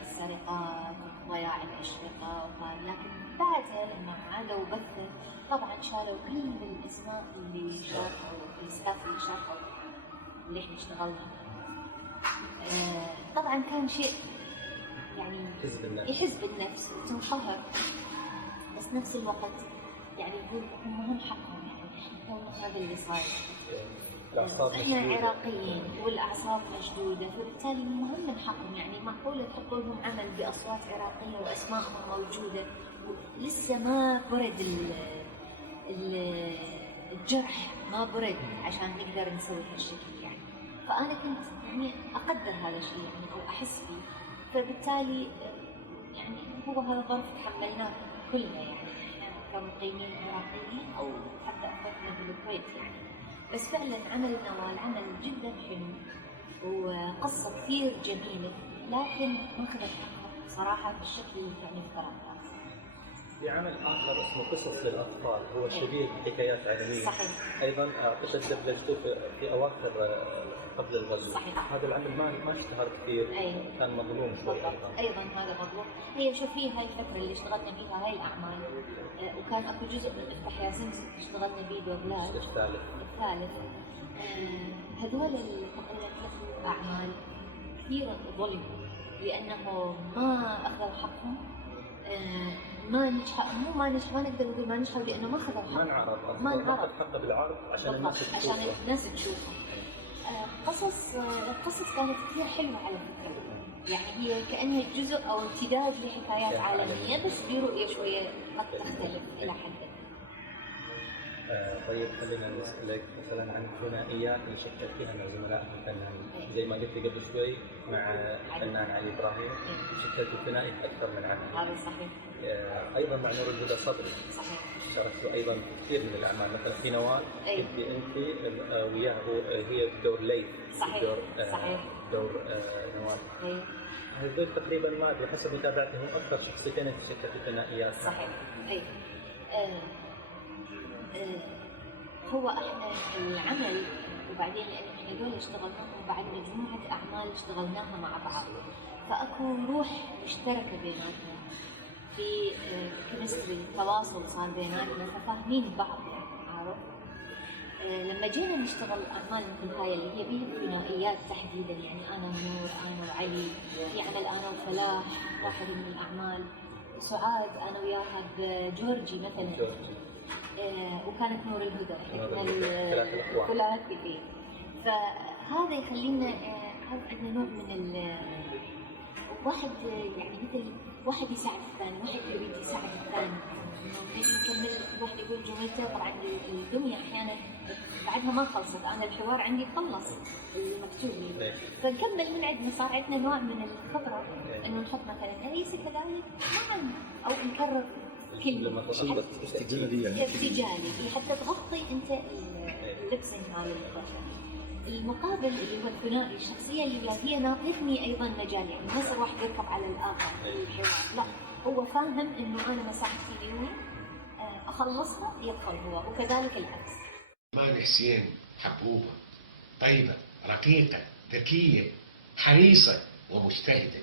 السرقات وضياع الأشرطة، لكن بعدها لما عادوا بثه طبعا شالوا كل الأسماء اللي شاركوا، الستاف اللي شاركوا اللي احنا اشتغلنا. طبعا كان شيء يعني يحز بالنفس وتنقهر، بس نفس الوقت يعني يقول هم حقهم، يعني هذا اللي صار. احنا عراقيين والاعصاب مشدوده، فبالتالي مهم من حقهم، يعني معقوله تحطوا لهم عمل باصوات عراقيه واسمائهم موجوده، ولسه ما برد الجرح، ما برد عشان نقدر نسوي هالشكل يعني. فانا كنت يعني اقدر هذا هذا الشيء يعني أو أحس فيه، فبالتالي يعني هو هذا ظرف تحملناه كلنا يعني احنا كمقيمين عراقيين او حتى اخوتنا بالكويت يعني. بس فعلا عملنا والعمل جدا حلو وقصة كثير جميلة، لكن ما اخذت حقها صراحة بالشكل اللي يعني افترضناه. في عمل آخر اسمه قصص للأطفال، هو شبيه بحكايات عالمية. صحيح. أيضا أعتقد دبلجته في أواخر قبل الغزو. صحيح. هذا العمل ما اشتهر كثير. أيوة. كان مظلوم شوي أيضا هذا مظلوم. هي شوفي هاي الفترة اللي اشتغلنا فيها هاي الأعمال، وكان أكو جزء من افتح يا زمزم اشتغلنا به دوبلاج الثالث. هذول تقريبا 3 أعمال كثير ظلموا لأنه ما أخذوا حقهم، ما نجحوا، ما نقدر نقول ما نجحوا لأنه ما أخذوا حقهم، ما انعرض حقه بالعرض عشان الناس تشوفه. القصص كانت كثير حلوة على فكرة، يعني هي كأنها جزء أو امتداد لحكايات عالمية بس برؤية شوية قد تختلف إلى حد. طيب خلينا نسألك مثلا عن الثنائيات اللي شكلتيها مع زملائك الفنانين، زي ما قلت قبل شوي مع الفنان علي إبراهيم شكلت الثنائي أكثر من عمل. هذا صحيح. أيضا مع نور الهدى صدري. صحيح. شاركتوا أيضا كثير من الأعمال، مثلا في نوال كنت أنت وياه هي دور ليل. صحيح. صحيح. دور نوال. هذول تقريبا ما أدري حسب متابعتي هم أكثر شخصيتين أنت شكلت الثنائيات. صحيح. أي. هو احنا العمل وبعدين لان احنا دول اشتغلناهم بعد مجموعه اعمال اشتغلناها مع بعض، فاكو روح مشتركه بيناتنا في كيمستري، تواصل صار بيناتنا، ففاهمين بعض يعني عارف. لما جينا نشتغل اعمال مثل هاي اللي هي بيها الثنائيات تحديدا، يعني انا ونور، انا وعلي، في عمل انا وفلاح واحد من الاعمال، سعاد انا وياها بجورجي مثلا، وكانت نور الهدى الثلاثي. فهذا يخلينا عندنا نوع من واحد يعني مثل واحد يساعد الثاني، واحد يريد يساعد الثاني، نجي نكمل. واحد يقول جملته، طبعا الدنيا احيانا بعدها ما خلصت، انا الحوار عندي خلص المكتوب لي، فنكمل من عندنا، صار عندنا نوع من الخبره انه نحط مثلا اليس كذلك نعم، او نكرر كلمة ارتجالي حتى تغطي انت اللبسنج مال المقابل اللي هو الثنائي. الشخصية اللي هي ناطتني ايضا مجال، يعني ما صار واحد يركب على الاخر في الحوار، لا هو فاهم انه انا مساحتي اليوم اخلصها يدخل هو، وكذلك العكس. إيمان حسين حبوبة، طيبة، رقيقة، ذكية، حريصة ومجتهدة.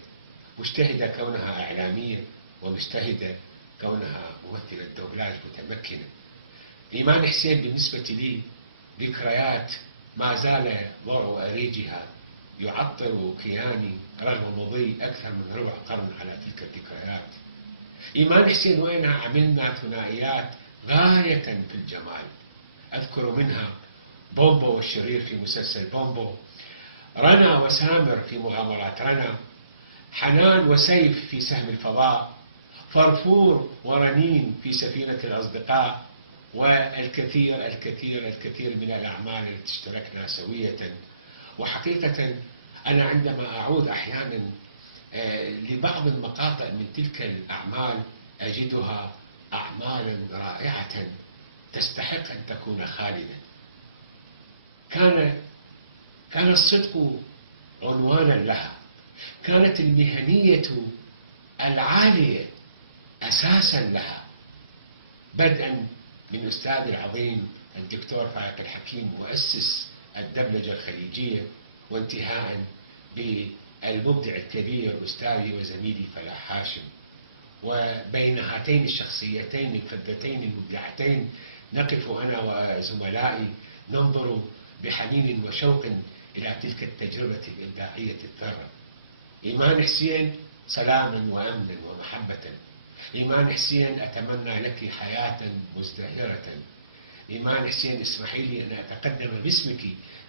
مجتهدة كونها إعلامية، ومجتهدة كونها ممثلة دوبلاج متمكنة. إيمان حسين بالنسبة لي ذكريات ما زال ضوء أريجها يعطر كياني رغم مضي أكثر من ربع قرن على تلك الذكريات. إيمان حسين وينها عملنا ثنائيات غاية في الجمال، أذكر منها بومبو والشرير في مسلسل بومبو، رنا وسامر في مغامرات رنا، حنان وسيف في سهم الفضاء، فرفور ورنين في سفينة الأصدقاء، والكثير الكثير الكثير من الأعمال التي اشتركنا سوية. وحقيقة أنا عندما أعود أحيانا لبعض المقاطع من تلك الأعمال أجدها أعمالا رائعة تستحق أن تكون خالدة. كان الصدق عنوانا لها، كانت المهنية العالية أساسا لها، بدءا من أستاذ العظيم الدكتور فائق الحكيم مؤسس الدبلجة الخليجية، وانتهاء بالمبدع الكبير أستاذي وزميلي فلاح هاشم. وبين هاتين الشخصيتين الفذتين المبدعتين نقف أنا وزملائي ننظر بحنين وشوق إلى تلك التجربة الإبداعية الثارة. إيمان حسين سلاما وأمنا ومحبة. إيمان حسين أتمنى لك حياة مزدهرة. إيمان حسين اسمحي لي أن أتقدم باسمك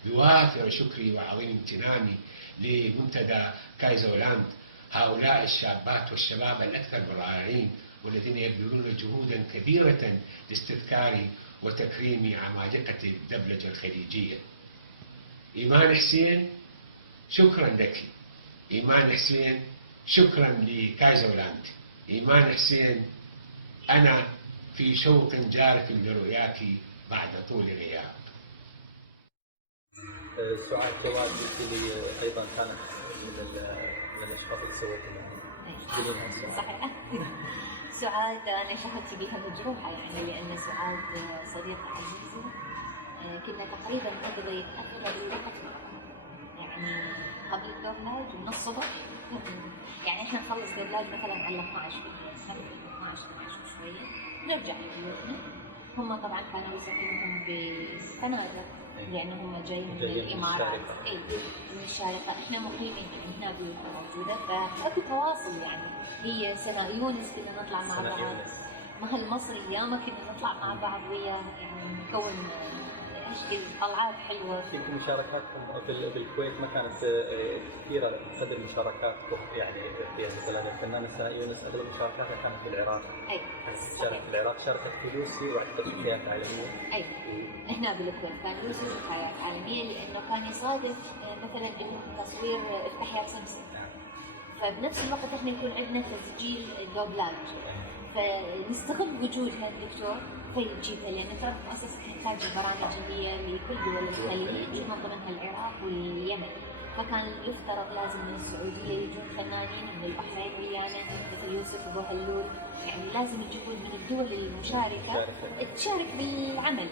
بوافر شكري وعظيم امتناني لمنتدى كايزولاند، هؤلاء الشابات والشباب الأكثر بالرائعين والذين يبذلون جهودا كبيرة لاستذكار وتكريم عمالقة الدبلجة الخليجية. إيمان حسين شكرا لك إيمان حسين. شكرا لكايزولاند. إيمان حسين، أنا في شوق جارف لرؤياك بعد طول غياب. سعاد جواد قلت لي ايضا كانت من الاشخاص اللي سوت صحيح. سعاد انا شهدت بها مجروحه يعني، لان سعاد صديقه عزيزه. كنا تقريبا نقضي اغلب الوقت يعني قبل الدورلاج من الصبح، يعني احنا نخلص دورلاج مثلا على 12 وشويه نرجع لبيوتنا. هم طبعا كانوا يسكنهم بفنادق لأن هم جايين من الإمارات، من الشارقة. إحنا مقيمين يعني هنا بيوتنا موجودة، فأكو تواصل يعني. هي سناء يونس كنا نطلع مع بعض، مهل مصري ياما كنا نطلع مع بعض وياه، يعني نكون طلعات حلوة. يمكن مشاركاتكم بالكويت ما كانت كثيرة قدر مشاركاتكم يعني فيها. مثلا الفنانة سناء يونس أغلب مشاركاتها كانت في العراق. أي. شاركت في العراق، شاركت في لوسي واعتقد في حياة عالمية. أي. هنا بالكويت كان لوسي في حياة عالمية، لأنه كان يصادف مثلا إنه تصوير افتح يا سمسم. فبنفس الوقت احنا يكون عندنا تسجيل دوبلاج، فنستغل وجودها الدكتور فيجيبها، لأن تعرف مؤسسة إنتاج البرامج هي لكل دول الخليج ومن ضمنها العراق واليمن، فكان يفترض لازم من السعودية يجون فنانين من البحرين ويانا مثل يوسف أبو هلول، يعني لازم يجيبون من الدول المشاركة تشارك بالعمل.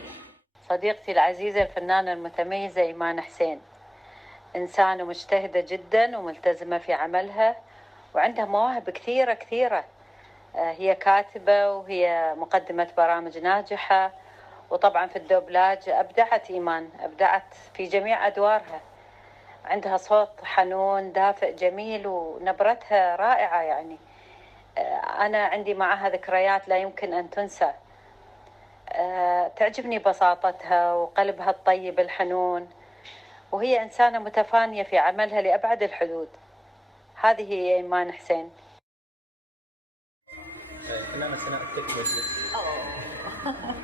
صديقتي العزيزة الفنانة المتميزة إيمان حسين، إنسانة مجتهدة جدا وملتزمة في عملها وعندها مواهب كثيرة. هي كاتبة وهي مقدمة برامج ناجحة، وطبعا في الدوبلاج أبدعت إيمان، أبدعت في جميع أدوارها. عندها صوت حنون دافئ جميل ونبرتها رائعة يعني. أنا عندي معها ذكريات لا يمكن أن تنسى. تعجبني بساطتها وقلبها الطيب الحنون، وهي إنسانة متفانية في عملها لأبعد الحدود. هذه هي إيمان حسين. فنانة سناء تكمل.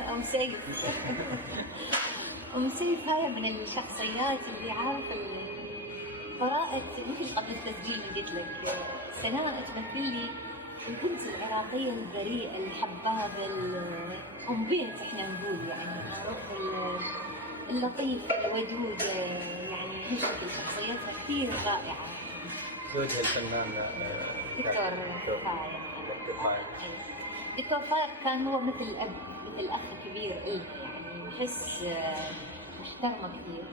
أم سيف. أم سيف هاي من الشخصيات اللي عارف براءة، مثل قبل التسجيل قلت لك سناء تمثل لي البنت العراقية البريئة الحبابة أم بيت احنا نقول يعني، اللطيفة الودودة يعني. هي شخصيتها كثير رائعة. زوجها الفنان دكتور فايق. دكتور فايق كان هو مثل الأب، مثل أخ كبير إلها يعني، نحس محترمة كثير.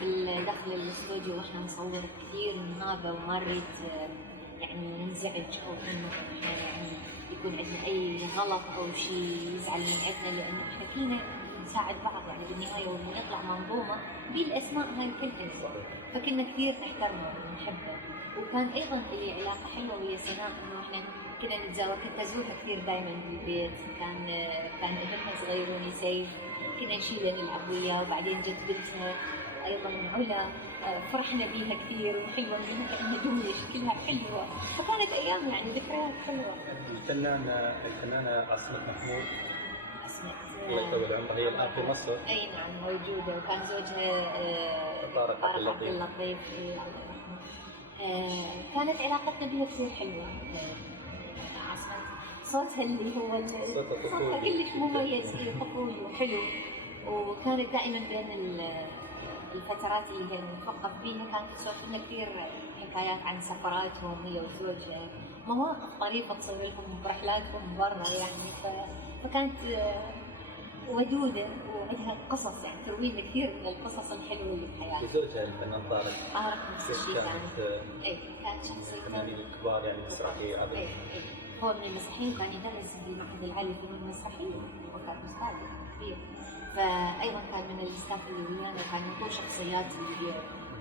بالدخل الاستوديو واحنا نصور كثير نهابة وما نريد يعني ننزعج أو إنه يعني يكون عندنا أي غلط أو شيء يزعل من عندنا، لأنه إحنا فينا نساعد بعض يعني بالنهاية، ولما نطلع منظومة بالأسماء هاي كلها، فكنا كثير نحترمه ونحبه. وكان أيضا لي علاقة حلوة ويا سناء، إنه إحنا كنا نتزاور، كنت أزورها كثير دائما بالبيت. كان ابنها صغير ونسيف، كنا نشيله نلعب وياه، وبعدين جت بنتها أيضا علا، فرحنا بيها كثير وحلوة منها كأنها دوش كلها حلوة، فكانت أيام يعني ذكريات حلوة. الفنانة عصمت محمود. عصمت طول العمر هي الآن في مصر. أي نعم موجودة، وكان زوجها طارق عبد اللطيف كانت علاقتنا بها كثير حلوة. عصمت صوتها اللي هو صوتها كلش مميز، طفولي وحلو، وكانت دائما بين الفترات اللي هي نتوقف فيها كانت تسولف لنا كثير حكايات عن سفراتهم هي وزوجها، مواقف طريفة تصير لهم برحلاتهم برا يعني. فكانت ودودة وعندها قصص يعني تروي لنا كثير من القصص الحلوة اللي بحياتها. زوجها الفنان طارق. نفس الشيء كانت شخصية الفنانين الكبار يعني مسرحية عظيمة. هو من المسرحيين، كان يدرس في المعهد العالي للفنون المسرحية، وكان أستاذ كبير. فأيضا كان من الستاف اللي ويانا، كان يكون شخصيات اللي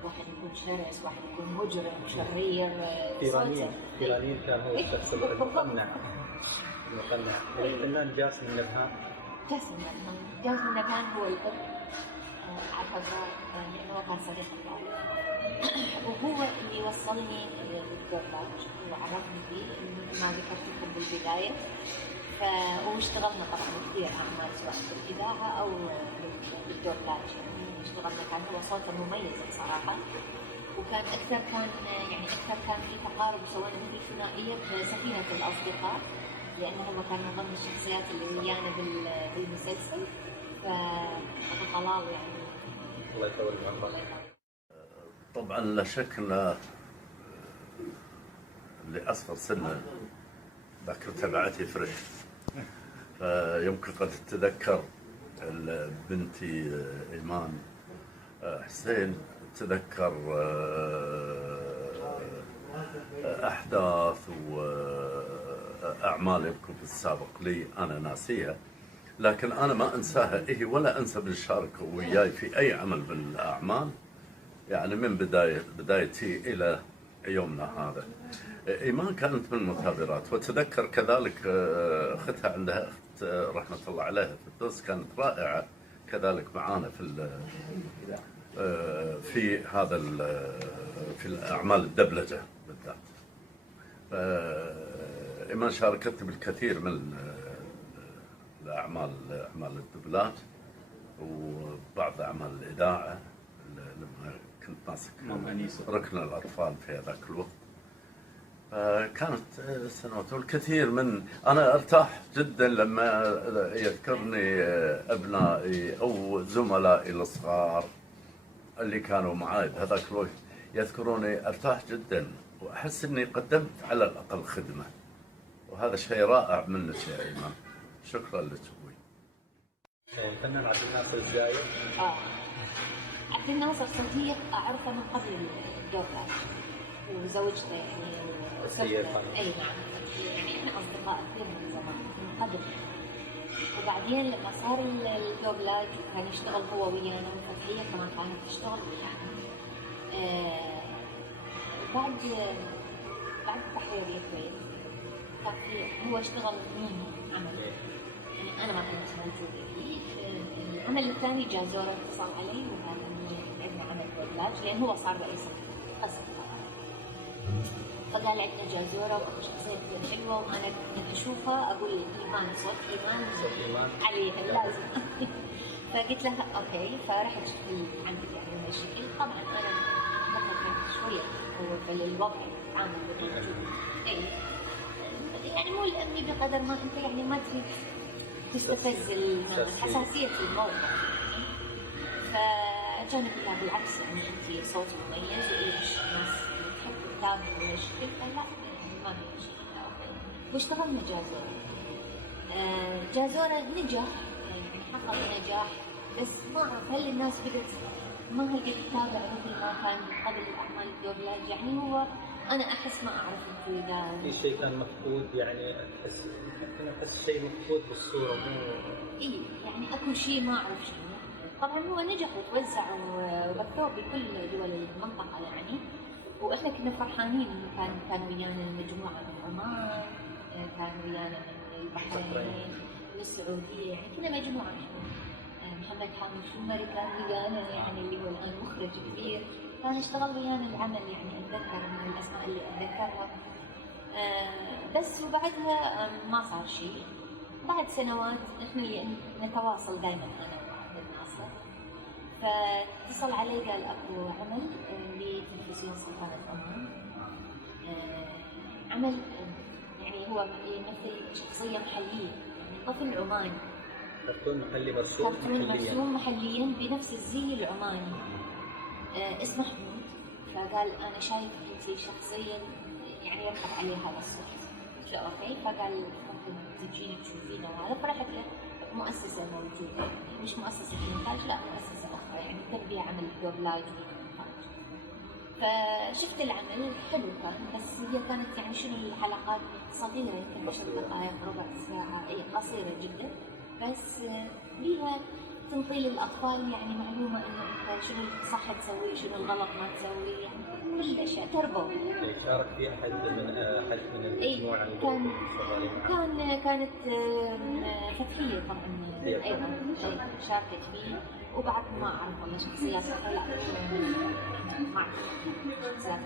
واحد يكون شرس، واحد يكون مجرم شرير. إيرانيين كان هو الشخص المقنع. الفنان جاسم النبهان. جاسم النبهان هو الأب اعتبر لأنه هو كان صديق الوالد، وهو اللي وصلني للدوبلاج وعرفني فيه مثل ما ذكرت لكم بالبداية. واشتغلنا طبعا كثير أعمال سواء في الإذاعة أو بالدوبلاج، يعني اشتغلنا. كان هو صوته مميز صراحة. وكان أكثر في تقارب، سوينا مثل ثنائية بسفينة الأصدقاء، لأنه هم كانوا من ضمن الشخصيات اللي ويانا بالمسلسل. فطلال يعني الله يطول عمرك. طبعا لا شك ان اللي اصغر سنا ذاكرته بعد يفرق. فيمكن قد تتذكر بنتي ايمان حسين تتذكر احداث واعمال يمكن في السابق لي انا ناسيها، لكن انا ما انساها هي ولا انسى بالشاركه وياي في اي عمل بالاعمال، يعني من بدايتي الى يومنا هذا. ايمان كانت من المثابرات، وتذكر كذلك اختها عندها اخت رحمه الله عليها في الدوس كانت رائعه كذلك معانا في هذا في الاعمال الدبلجه بالذات. ايمان شاركتني بالكثير من اعمال الدبلاج وبعض اعمال الاذاعه لما كنت ماسك ركن الاطفال في هذاك الوقت. كانت سنوات، والكثير من انا ارتاح جدا لما يذكرني ابنائي او زملائي الصغار اللي كانوا معي بهذاك الوقت يذكروني، ارتاح جدا واحس اني قدمت على الاقل خدمه، وهذا شيء رائع منك يا ايمان. شكرا لك ابوي. الفنان عبد الناصر الزايد. عبد الناصر صديق اعرفه من قبل الدوبلاج، وزوجته يعني اي نعم، يعني احنا اصدقاء كثير من زمان من قبل. وبعدين لما صار الدوبلاج كان يشتغل هو ويانا، وفتحية كمان كانت تشتغل ويانا. بعد تحرير الكويت كان هو اشتغل مين عمل، يعني انا ما كنت موجوده فيه. العمل الثاني جازورة اتصل علي وقال انه عندنا عمل دوبلاج، لان هو صار رئيس القسم، فقال عندنا جازورة وشخصية كثير حلوة، وأنا كنت أشوفها أقول إيمان صوت إيمان عليها لازم. فقلت لها أوكي، فرحت عندك يعني من الشكل. طبعا أنا دخلت شوية في الوضع العام اللي موجود، يعني مو الأمني بقدر ما أنت يعني ما تريد تستفز الناس، حساسية الموقع. فجانب لا بالعكس، يعني أنت صوت مميز وإيش ناس تتابع ويشكل، فلا ما في شيء. واشتغلنا جازورة نجح، يعني حقق نجاح، بس ما أعرف هل الناس ما هل تتابع مثل ما كان قبل الأعمال الدوبلاج. يعني هو أنا أحس ما أعرف أنتوا إذا في شيء كان مفقود، يعني أحس شيء مفقود بالصورة إيه، يعني أكو شيء ما أعرف شيء. طبعا هو نجح وتوزع وبثوه بكل دول المنطقة يعني، واحنا كنا فرحانين انه كان ويانا مجموعه من عمان، كان ويانا من البحرين، من السعوديه، يعني كنا مجموعه. محمد حامد شومري كان ويانا، يعني اللي هو الان مخرج كبير، كان اشتغل ويانا العمل، يعني اتذكر من الاسماء اللي اتذكرها. بس وبعدها ما صار شيء. بعد سنوات احنا اللي نتواصل دائما انا وعبد الناصر، فاتصل علي قال اكو عمل لتلفزيون سلطنة عمان، عمل يعني هو يمثل شخصية محلية، يعني طفل عماني، كرتون محلي مرسوم محليا بنفس الزي العماني. اسمه حمود. فقال انا شايف انت شخصيا يعني يركب عليه هذا الصوت. قلت له اوكي، فقال ممكن تجيني تشوفينه وهذا. فرحت له مؤسسة موجودة، يعني مش مؤسسة إنتاج، لا مؤسسة أخرى يعني تبيع عمل دوبلاج وإنتاج. فشفت العمل حلو كان، بس هي كانت يعني شنو الحلقات صغيرة، يمكن 10 دقائق ربع ساعة، قصيرة جدا، بس بيها تنطي للأطفال يعني معلومة إنه أنت شنو الصح تسوي، شنو الغلط ما تسوي، يعني كل الأشياء تربوية. شارك فيها حد من المجموعة كانت فتحية طبعا أيضا شاركت فيه، وبعد ما أعرف والله شخصيات لا ما أعرف شخصيات.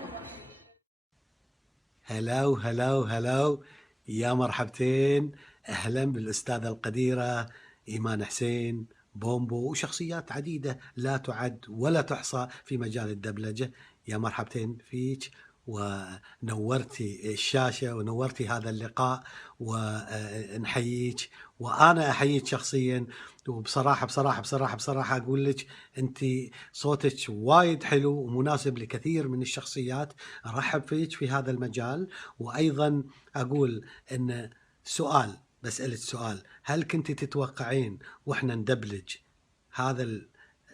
هلاو يا مرحبتين، أهلا بالأستاذة القديرة إيمان حسين بومبو، وشخصيات عديدة لا تعد ولا تحصى في مجال الدبلجة. يا مرحبتين فيك، ونورتي الشاشة ونورتي هذا اللقاء، ونحييك. وأنا أحييك شخصيا، وبصراحة بصراحة أقول لك أنت صوتك وايد حلو ومناسب لكثير من الشخصيات. أرحب فيك في هذا المجال. وأيضا أقول أن بسألك سؤال، هل كنت تتوقعين وإحنا ندبلج هذا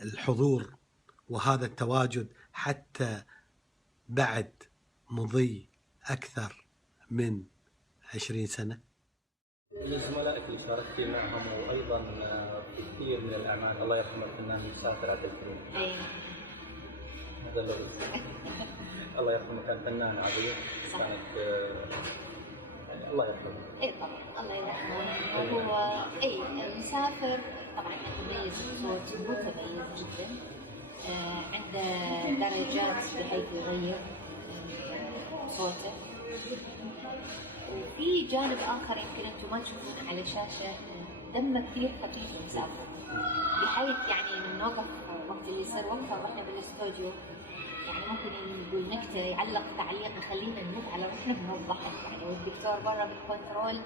الحضور وهذا التواجد حتى بعد مضي أكثر من 20 سنة؟ من زملائك اللي شاركتي معهم، وأيضا في كثير من الأعمال. الله يرحمه الفنان مسافر عبد الكريم. هذا الذي الله يرحمه كان فنان عظيم. كانت يعني الله يرحمه. اي طبعا الله يرحمه. هو مسافر طبعا متميز بصوت، متميز جدا. عنده درجات بحيث يغير صوته. وفي جانب آخر يمكن أنتم ما تشوفونه على الشاشة، دمه كثير خفيف مسافر، بحيث يعني نوقف وقت اللي يصير وقفة وإحنا بالاستوديو يعني ممكن يقول نكتة، يعلق تعليق يخلينا نموت على روحنا من الضحك يعني. والدكتور برا بالكنترول،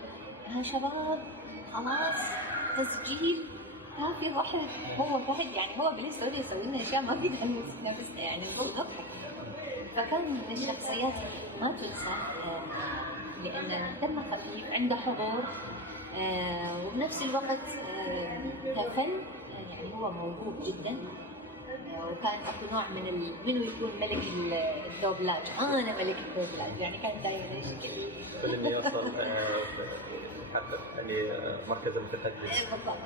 يا شباب خلاص تسجيل ما في ضحك. هو فهد يعني هو بالاستوديو يسوي لنا اشياء ما فينا نفسنا يعني نضل نضحك. فكان من الشخصيات ما تنسى لأن دمه خفيف، عنده حضور، وبنفس الوقت كفن يعني هو موهوب جدا. وكان اكو نوع من منو يكون ملك الدوبلاج. انا ملك الدوبلاج يعني. كان دائما يشكل كل يوصل حتى يعني مركز المتقدم. بالضبط.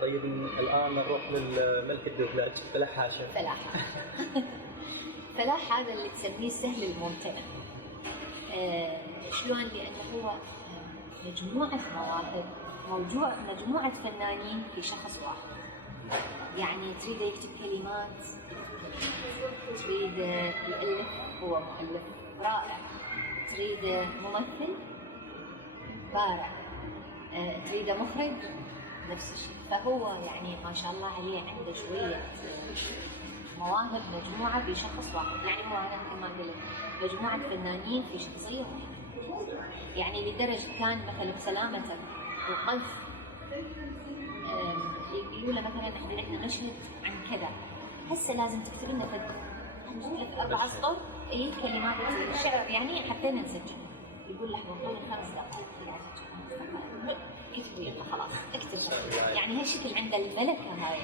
طيب الان نروح للملك الدوبلاج فلاح هاشم. فلاح هذا اللي تسميه سهل الممتنع. شلون؟ لانه هو مجموعه مواهب، مجموعه فنانين في شخص واحد. يعني تريد يكتب كلمات، تريد يألف، هو مؤلف رائع. تريد ممثل بارع، تريد مخرج نفس الشيء. فهو يعني ما شاء الله عليه عنده شوية مواهب، مجموعة في شخص واحد. يعني هو أنا مثل ما قلت مجموعة فنانين في شخصية واحدة. يعني لدرجة كان مثلا بسلامته وقف يقولوا له مثلا احنا عندنا مشهد عن كذا، هسه لازم تكتب لنا 3-4 سطور كلمات الشعر يعني حتى نسجل. يقول له نعطوني 5 دقائق كتبوا يلا خلاص اكتب. يعني هالشكل عنده الملكة هاي.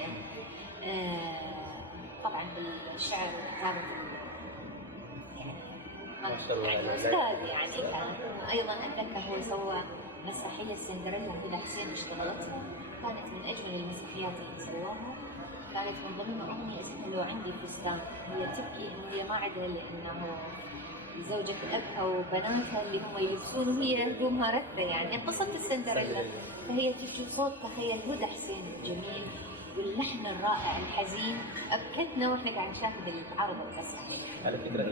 طبعا بالشعر كتابة يعني أستاذ يعني. كان أيضا أتذكر هو سوى مسرحية السندريلا هدى حسين اشتغلتها، كانت من أجمل المسرحيات اللي سواها. كانت من ضمنها أغنية اسمها لو عندي فستان. هي تبكي إنه هي ما عندها لأنه زوجة أبها وبناتها اللي هم يلبسون وهي هدومها رثة يعني قصة السندريلا. فهي تبكي صوت تخيل هدى حسين الجميل واللحن الرائع الحزين. أبكتنا وإحنا قاعد نشاهد العرض المسرحي. على فكرة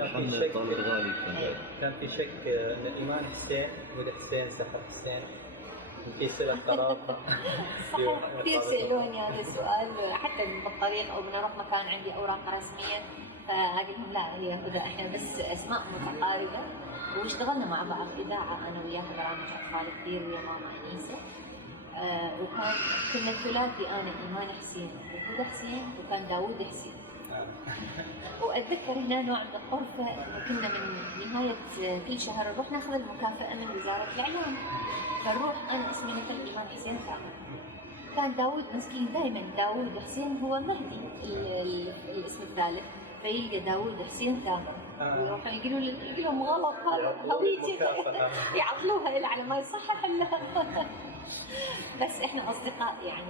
كان في شك إن إيمان حسين هدى حسين سحر حسين في صلة قرابة. صحيح كثير سألوني هذا السؤال حتى بالطريق أو بنروح مكان عندي أوراق رسمية، فأقول لهم لا هي هدى إحنا بس أسماء متقاربة. واشتغلنا مع بعض إذاعة أنا وياها برامج أطفال كثير ويا ماما أنيسة. وكان كنا ثلاثي أنا إيمان حسين وهدى حسين وكان داوود حسين. وأتذكر هنا نوع من الطرفة إنه كنا من نهاية كل شهر نروح ناخذ المكافأة من وزارة الإعلام، فنروح أنا اسمي مثل إيمان حسين ثامر. كان داوود مسكين دائما داوود حسين هو مهدي الاسم الثالث، فيلقى داوود حسين ثامر ويروحوا يقولوا لهم غلط هذا هويتي يعطلوها إلى على ما يصحح لها. بس احنا اصدقاء يعني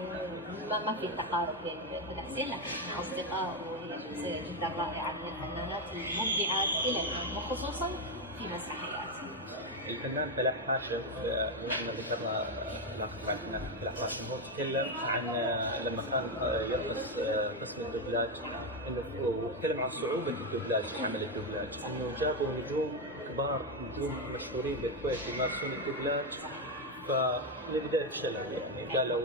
ما في تقارب بين هدى حسين، لكن احنا اصدقاء وهي شخصيه جدا رائعه من الفنانات المبدعات الى الان وخصوصا في مسرحيات. الفنان فلاح هاشم احنا ذكرنا علاقته مع الفنان فلاح هاشم، هو تكلم عن لما كان يدرس قسم الدوبلاج انه وتكلم عن صعوبه الدوبلاج، عمل الدوبلاج، انه جابوا نجوم كبار، نجوم مشهورين بالكويت يمارسون الدوبلاج، فلبداية الشلل يعني قالوا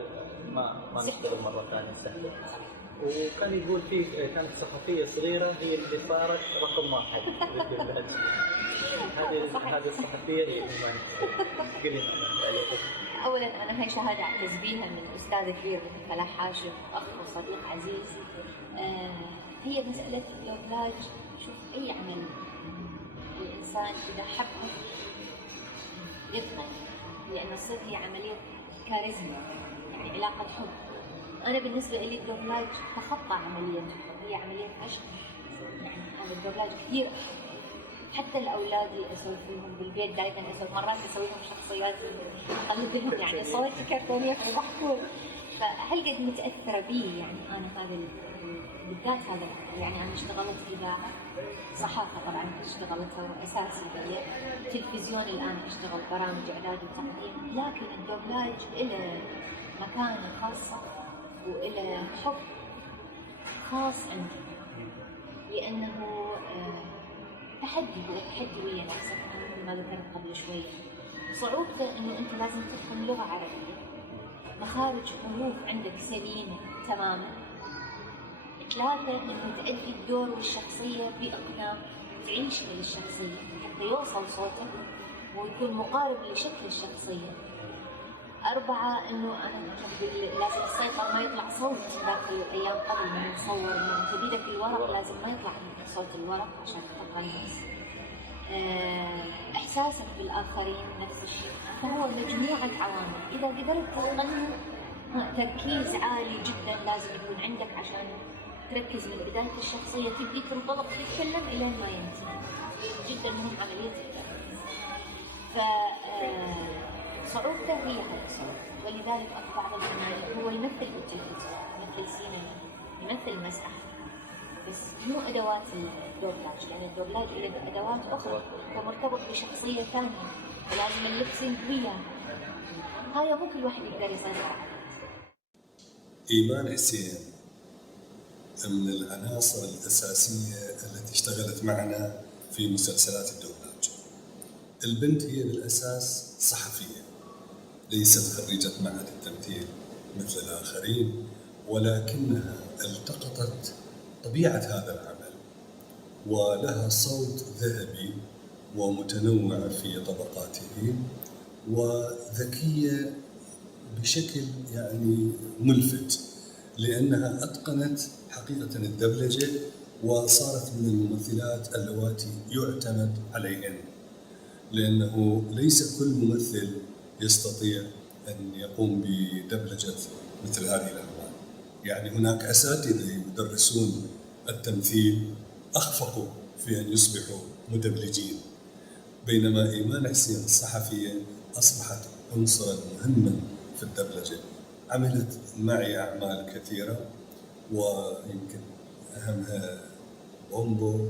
ما نشتغل مرة ثانية سهلة. وكان يقول فيه كانت صحفية صغيرة هي اللي صارت رقم 1 بالدبلج. هذه الصحفية هي إيمان حسين. اولا انا هاي شهاده اعتز بيها من استاذ كبير مثل فلاح هاشم، اخ وصديق عزيز. هي مساله الدوبلاج. شوف اي عمل الانسان اذا حبه يتقن، لان الصوت هي عمليه كاريزما، يعني علاقه حب. انا بالنسبه لي الدوبلاج تخطى عمليه الحب، هي عمليه عشق. يعني انا الدوبلاج كثير حتى الاولاد اللي اسولف لهم بالبيت دائما مرات اسوي لهم شخصيات اقلد لهم يعني صوت كرتونيه فيضحكون. فهالقد متاثره بي يعني انا هذا بالذات هذا. يعني انا اشتغلت اذاعه، صحافه طبعا اشتغلتها اساسي بي، تلفزيون الان اشتغل برامج اعداد وتقديم، لكن الدوبلاج له مكانه خاصه وله حب خاص عندي، لانه تحدي، هو تحدي ويا نفسك مثل ما ذكرت قبل شوية. صعوبته إنه أنت لازم تفهم لغة عربية، مخارج حروف عندك سليمة تماما. 3 إنه تأدي الدور والشخصية بإقناع، تعيش للشخصية حتى يوصل صوتك ويكون مقارب لشكل الشخصية. 4 إنه أنا لازم السيطرة ما يطلع صوت داخل أيام قبل ما نصور، إنه أنت بيدك الورق لازم ما يطلع صوت الورق عشان تتقمص. إحساسك بالآخرين نفس الشيء. فهو مجموعة عوامل إذا قدرت تتقنها. تركيز عالي جدا لازم يكون عندك عشان تركز من بداية الشخصية تبدي تنطلق تتكلم إلى ما ينتهي. جدا مهم عملية التركيز. صعوبته هي هذا الصعوبة، ولذلك بعض الفنانين هو يمثل بالتلفزيون، يمثل سينما، يمثل مسرح، بس مو أدوات الدوبلاج، لأن الدوبلاج له أدوات أخرى ومرتبط بشخصية ثانية، فلازم اللبسنج وياها. هاي مو كل واحد يقدر يسيطر عليها. إيمان حسين من العناصر الأساسية التي اشتغلت معنا في مسلسلات الدوبلاج. البنت هي بالأساس صحفية، ليست خريجة معهد التمثيل مثل الآخرين، ولكنها التقطت طبيعة هذا العمل، ولها صوت ذهبي ومتنوع في طبقاته، وذكية بشكل يعني ملفت، لأنها أتقنت حقيقة الدبلجة وصارت من الممثلات اللواتي يعتمد عليهن، لأنه ليس كل ممثل يستطيع أن يقوم بدبلجة مثل هذه الأعمال. يعني هناك أساتذة يدرسون التمثيل أخفقوا في أن يصبحوا مدبلجين، بينما إيمان حسين الصحفية أصبحت عنصراً مهماً في الدبلجة. عملت معي أعمال كثيرة، ويمكن أهمها بومبو،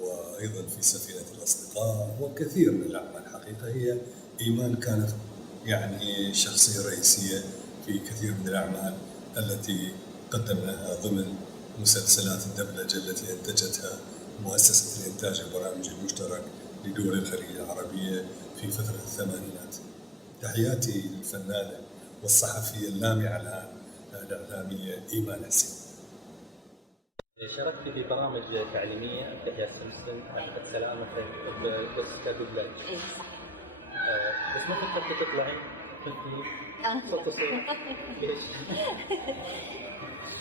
وأيضاً في سفينة الأصدقاء، وكثير من الأعمال. حقيقة هي إيمان كانت يعني شخصية رئيسية في كثير من الأعمال التي قدمناها ضمن مسلسلات الدبلجة التي أنتجتها مؤسسة الإنتاج البرامج المشترك لدول الخليج العربية في فترة الثمانينات. تحياتي للفنانة والصحفية اللامعة الآن الإعلامية إيمان حسين. شاركت في برامج تعليمية مثل يا سمسم، أحمد سلامة بس كدبلج. إيه صح. بس ما فكرت تطلعي كنتي صوت صوت ليش؟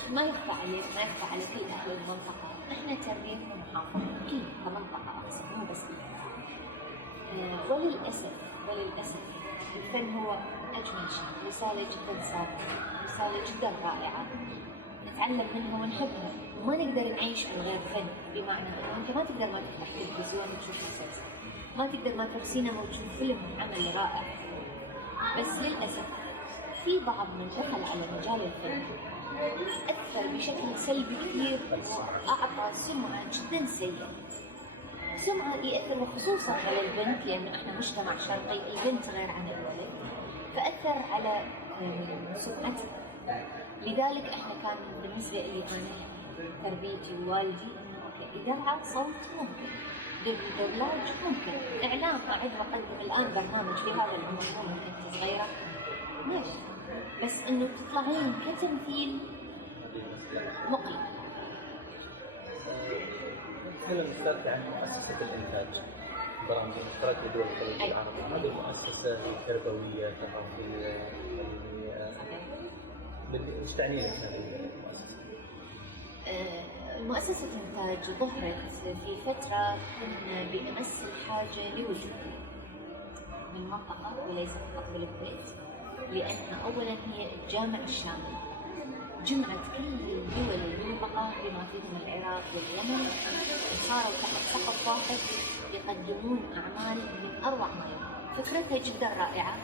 ما يخفى عليك، ما يخفى على كل أهل المنطقة، إحنا تربيتنا محافظة كل كمنطقة أقصد، مو بس وللأسف الفن هو أجمل شيء، رسالة جدا صادقة، رسالة جدا رائعة، نتعلم منها ونحبها، وما نقدر نعيش من غير فن. بمعنى إنه أنت ما تقدر ما تفتح تلفزيون وتشوف مسلسل، ما تقدر ما تروح سينما وتشوف فيلم عمل رائع. بس للأسف في بعض من دخل على مجال الفن أثر بشكل سلبي كثير، وأعطى سمعة جدا سيئة، سمعة يأثر خصوصا على البنت، لأنه إحنا مجتمع شرقي، البنت غير عن الولد، فأثر على سمعتها. لذلك إحنا كان بالنسبة لي أنا تربيتي ووالدي إنه أوكي إذاعة صوت ممكن، دوبلاج ممكن، إعلام أعد وأقدم الآن برنامج في هذا العمر ممكن أنت صغيرة ماشي، بس إنه تطلعين كتمثيل مقلق. مثلا ذكرت عن مؤسسة الإنتاج برامج مشتركة لدول الخليج العربي، هذه المؤسسة تربوية ثقافية ايش تعني لك هذه المؤسسة؟ مؤسسة إنتاج ظهرت في فترة كنا بأمس الحاجة لوجودها بالمنطقة وليس فقط بالكويت، لأن أولا هي الجامع الشامل جمعت كل دول المنطقة بما فيهم العراق واليمن، صاروا تحت سقف واحد يقدمون أعمال من أروع ما يكون. فكرتها جدا رائعة،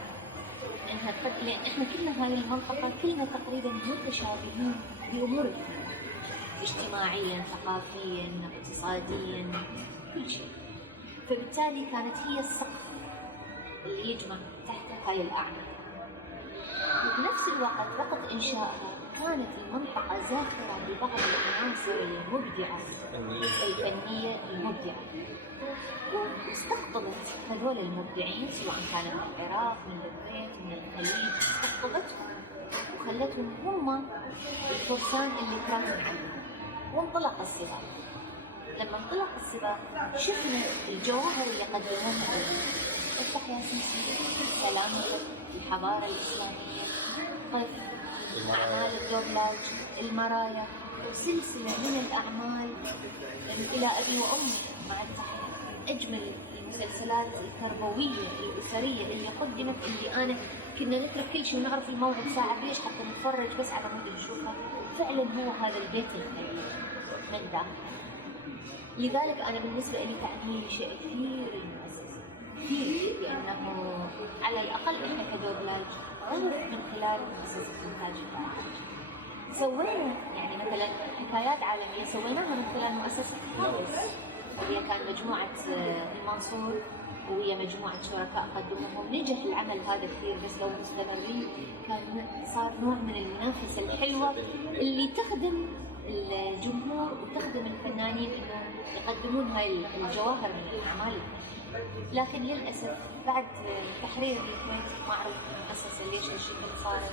لأن إحنا كلنا هاي المنطقة كلنا تقريبا متشابهين بأمور كثيرة، اجتماعيا ثقافيا اقتصاديا كل شيء. فبالتالي كانت هي السقف اللي يجمع تحت هاي الأعمال. وبنفس الوقت وقت إنشائها كانت المنطقة زاخرة ببعض العناصر المبدعة الفنية المبدعة، واستقطبت هذول المبدعين سواء كانوا من العراق من الكويت من الخليج، استقطبتهم وخلتهم هم الفرسان اللي كانوا عليهم. وانطلق السباق. لما انطلق السباق شفنا الجواهر اللي قدموها لنا، افتح يا سيسي، سلامتك، الحضارة الإسلامية، طفل، أعمال الدوبلاج، المرايا، وسلسلة من الأعمال إلى أبي وأمي مع التحية. أجمل المسلسلات التربوية الأسرية اللي قدمت، اللي أنا كنا نترك كل شيء ونعرف الموعد ساعة ليش حتى نتفرج بس على مود نشوفها. فعلا هو هذا البيت الخليج من داخل. لذلك أنا بالنسبة لي تعنيني شيء كثير المؤسسة كثير، لأنه على الأقل إحنا كدوبلاج عرف من خلال مؤسسة إنتاج الإعلام. سوينا يعني مثلا حكايات عالمية سويناها من خلال مؤسسة فارس، وهي كان مجموعة المنصور وهي مجموعة شركاء قدموهم. نجح العمل هذا كثير، بس لو مستمرين كان صار نوع من المنافسة الحلوة اللي تخدم الجمهور وتخدم الفنانين انه يقدمون هاي الجواهر من الاعمال. لكن للاسف بعد تحرير الكويت ما اعرف المؤسسه ليش هالشكل صارت،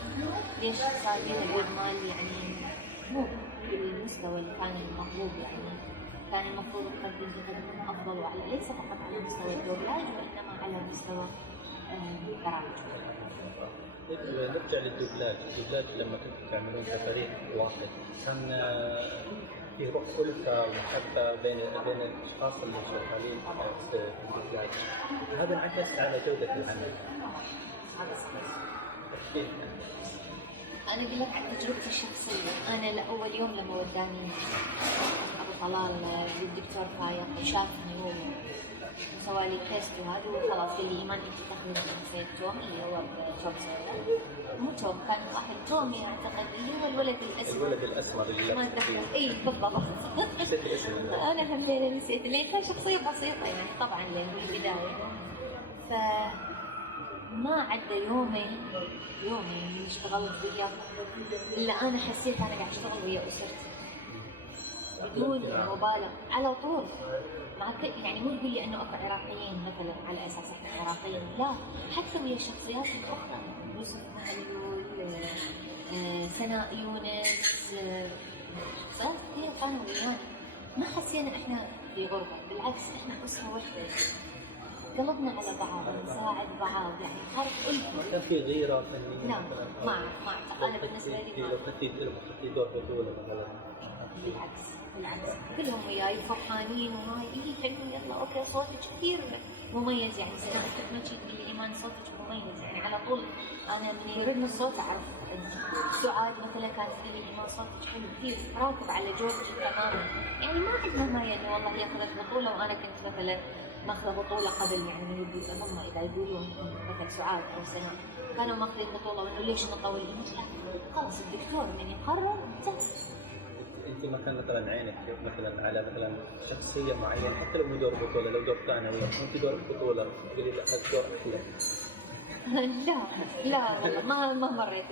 ليش صار بها الاعمال يعني مو بالمستوى اللي كان المطلوب. يعني كان المفروض تقدم افضل، وعلى ليس فقط على مستوى الدوبلاج وانما على مستوى البرامج. نرجع للدوبلاج. الدوبلاج لما كنتوا تعملون كفريق واحد كان في روح ألفة ومحبة بين الأشخاص اللي شغالين في الدوبلاج، هذا انعكس على جودة العمل. هذا صحيح. أنا أقول لك عن تجربتي الشخصية. أنا لأول يوم لما وداني أبو طلال للدكتور فايق وشافني وسوالي تيست وهذا وخلاص قال لي إيمان أنت تاخذين جنسية توم اللي هو توم سوير. مو توم، كان واحد تومي أعتقد اللي هو الولد الأسمر. الولد الأسمر اللي ما أتذكر. إي بالضبط. أنا همين نسيت لأن كان شخصية بسيطة يعني طبعا لأن البداية. ما عدى يومين اللي اشتغلت وياه إلا أنا حسيت أنا قاعد أشتغل ويا أسرتي بدون مبالغة على طول. يعني مو تقول لي إنه أكو عراقيين مثلا على أساس إحنا عراقيين، لا، حتى ويا الشخصيات الأخرى، يوسف مهلول، سناء يونس، شخصيات كثير كانوا ويانا. ما حسينا إحنا في غربة، بالعكس إحنا أسرة واحدة، قلبنا على بعض، نساعد بعض، يعني عارف ألفة. كان في غيرة فنية؟ لا، ما أعتقد. أنا بالنسبة لي لو خدتي فيلم وخدتي دور بطولة مثلا؟ بالعكس كلهم وياي فرحانين وهاي حلو يلا اوكي صوتك كثير مميز. يعني سناء كنت ما تجي تقول لي ايمان صوتك مميز، يعني على طول انا من يردني الصوت اعرف. سعاد مثلا كانت تقول لي ايمان صوتك حلو كثير راكب على جوك تماما. يعني ما عندنا ما يعني والله هي اخذت بطوله وانا كنت مثلا ماخذه بطوله قبل. يعني من يقول هم اذا يقولون مثلا سعاد او سناء كانوا ماخذين بطوله وانه ليش نطول الايمج، لا خلاص الدكتور من يقرر انتهى. انت ما كان مثلا عينك مثلا على مثلا شخصيه معينه حتى لو مو دور بطوله، لو دور ثانوي انت دور بطوله تقولي لا هذا الدور احلى؟ لا والله ما مريت.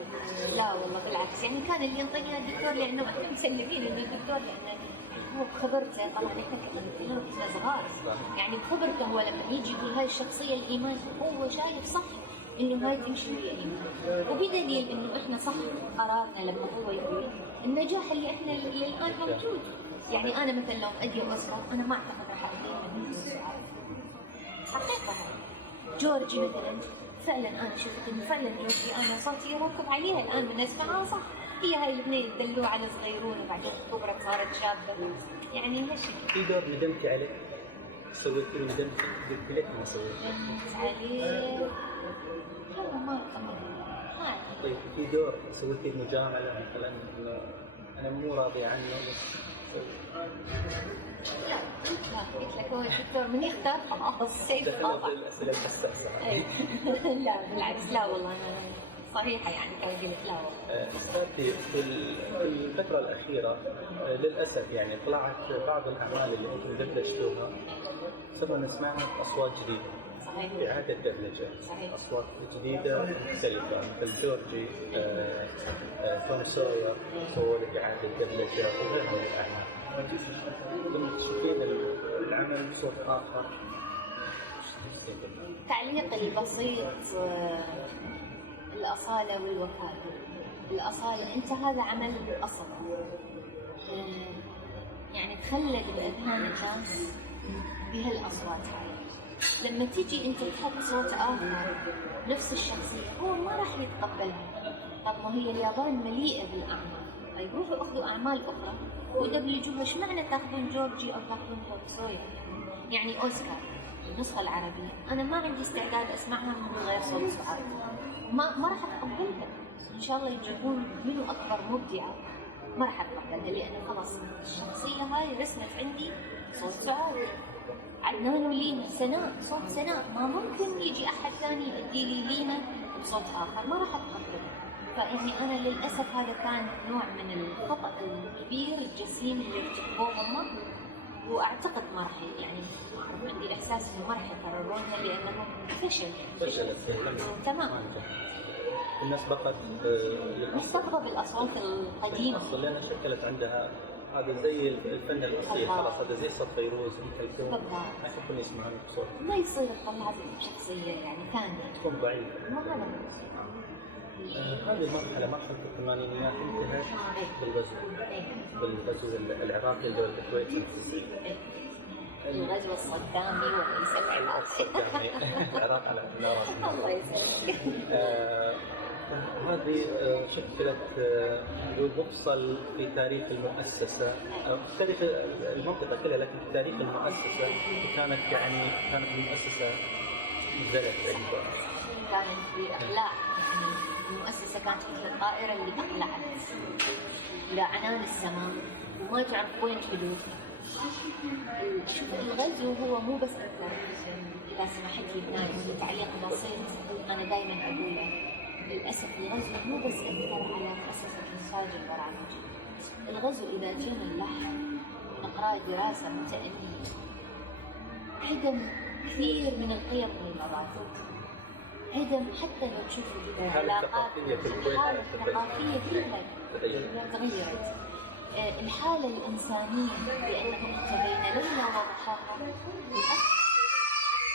لا والله بالعكس، يعني كان اللي ينطيني الدكتور لانه احنا مسلمين انه الدكتور لانه هو بخبرته. طبعا احنا كنا صغار، يعني بخبرته هو لما يجي يقول هاي الشخصيه الايمان هو شايف صح إنه هاي تمشي ويا إيمان، وبدليل إنه إحنا صح قرارنا لما هو يقول النجاح اللي إحنا الآن موجود. يعني أنا مثلا لو أدي أوسكار أنا ما أعتقد راح أخذ من السؤال حقيقة. جورجي مثلا فعلا أنا شفت إنه فعلا جورجي أنا صوتي يركب عليها الآن من أسمعها صح. هي هاي الاثنين يدلوا على صغيرون وبعدين كبرت صارت شابة. يعني هالشيء. في دور ندمتي عليه؟ سويت له ندمتي؟ قلت لك ما سويت. ندمت عليه؟ والله ما طيب في دور سويتي مجاملة مثلا أنا مو راضي عنه لا قلت لك هو الدكتور من يختار خلاص شيء دخلت الأسئلة الحساسة. لا بالعكس لا والله أنا صريحة يعني كان قلت لا والله. أستاذتي في الفترة الأخيرة للأسف يعني طلعت بعض الأعمال اللي أنتم دبلجتوها صرنا نسمعها أصوات جديدة. صحيح. إعادة دبلجة. صحيح. أصوات جديدة مختلفة مثل جورجي، توم سوير سووا إعادة دبلجة وغيرها من الأعمال. لما تشوفين العمل بصوت آخر تعليق البسيط الأصالة والوفاء. الأصالة أنت هذا عمل أصل يعني تخلد بأذهان الناس بهالأصوات هاي. لما تيجي أنت تحط صوت آخر نفس الشخصية هو ما راح يتقبلها. طب ما هي اليابان مليئة بالأعمال، طيب روحوا أخذوا أعمال أخرى ودبلجوها. إيش معنى تاخذون جورجي أو تاخذون توم سوير؟ يعني أوسكار النسخة العربية أنا ما عندي استعداد أسمعها من غير صوت سعاد، ما راح أتقبلها. إن شاء الله يجيبون منو أكبر مبدعة ما راح أتقبلها، لأن خلاص الشخصية هاي رسمت عندي صوت سعاد. عدنان ولينا سناء صوت سناء، ما ممكن يجي أحد ثاني يؤدي لي لينا بصوت آخر، ما راح أتقبلها. فيعني أنا للأسف هذا كان نوع من الخطأ الكبير الجسيم اللي ارتكبوه هم، واعتقد ما راح يعني عندي الاحساس انه ما راح يكررونها لانهم فشلت تمام. الناس بقت محتفظه بالاصوات القديمه لان شكلت عندها هذا زي الفن الاصلي خلاص، هذا زي صوت فيروز ام كلثوم ما يحبون يسمعون بصوت، ما يصير تطلع شخصيه يعني ثانيه تكون ضعيفه. ما هذا هذه المرحلة مرحلة الثمانينيات انتهت بالغزو العراقي لدولة الكويت. الغزو الصدامي وليس العراقي. العراق على العراق. الله يسلمك. هذه شكلت مفصل في تاريخ المؤسسة أو في تاريخ المنطقة كلها، لكن في تاريخ المؤسسة كانت المؤسسة نزلت عندها. كانت بإقلاع، المؤسسة كانت مثل الطائرة اللي أقلعت إلى عنان السماء وما تعرف وين تدور. شوف الغزو هو مو بس أثر، إذا سمحت لي هنا تعليق بسيط أنا دائما أقوله، للأسف الغزو مو بس أثر على مؤسسة إنتاج البرامج. الغزو إذا جينا نلاحظ نقرأ دراسة متأنية هدم كثير من القيم والمبادئ، هدم حتى لو تشوف العلاقات الحالة الثقافية كلها تغيرت، الحالة الإنسانية لأنه بين ليلة وضحاها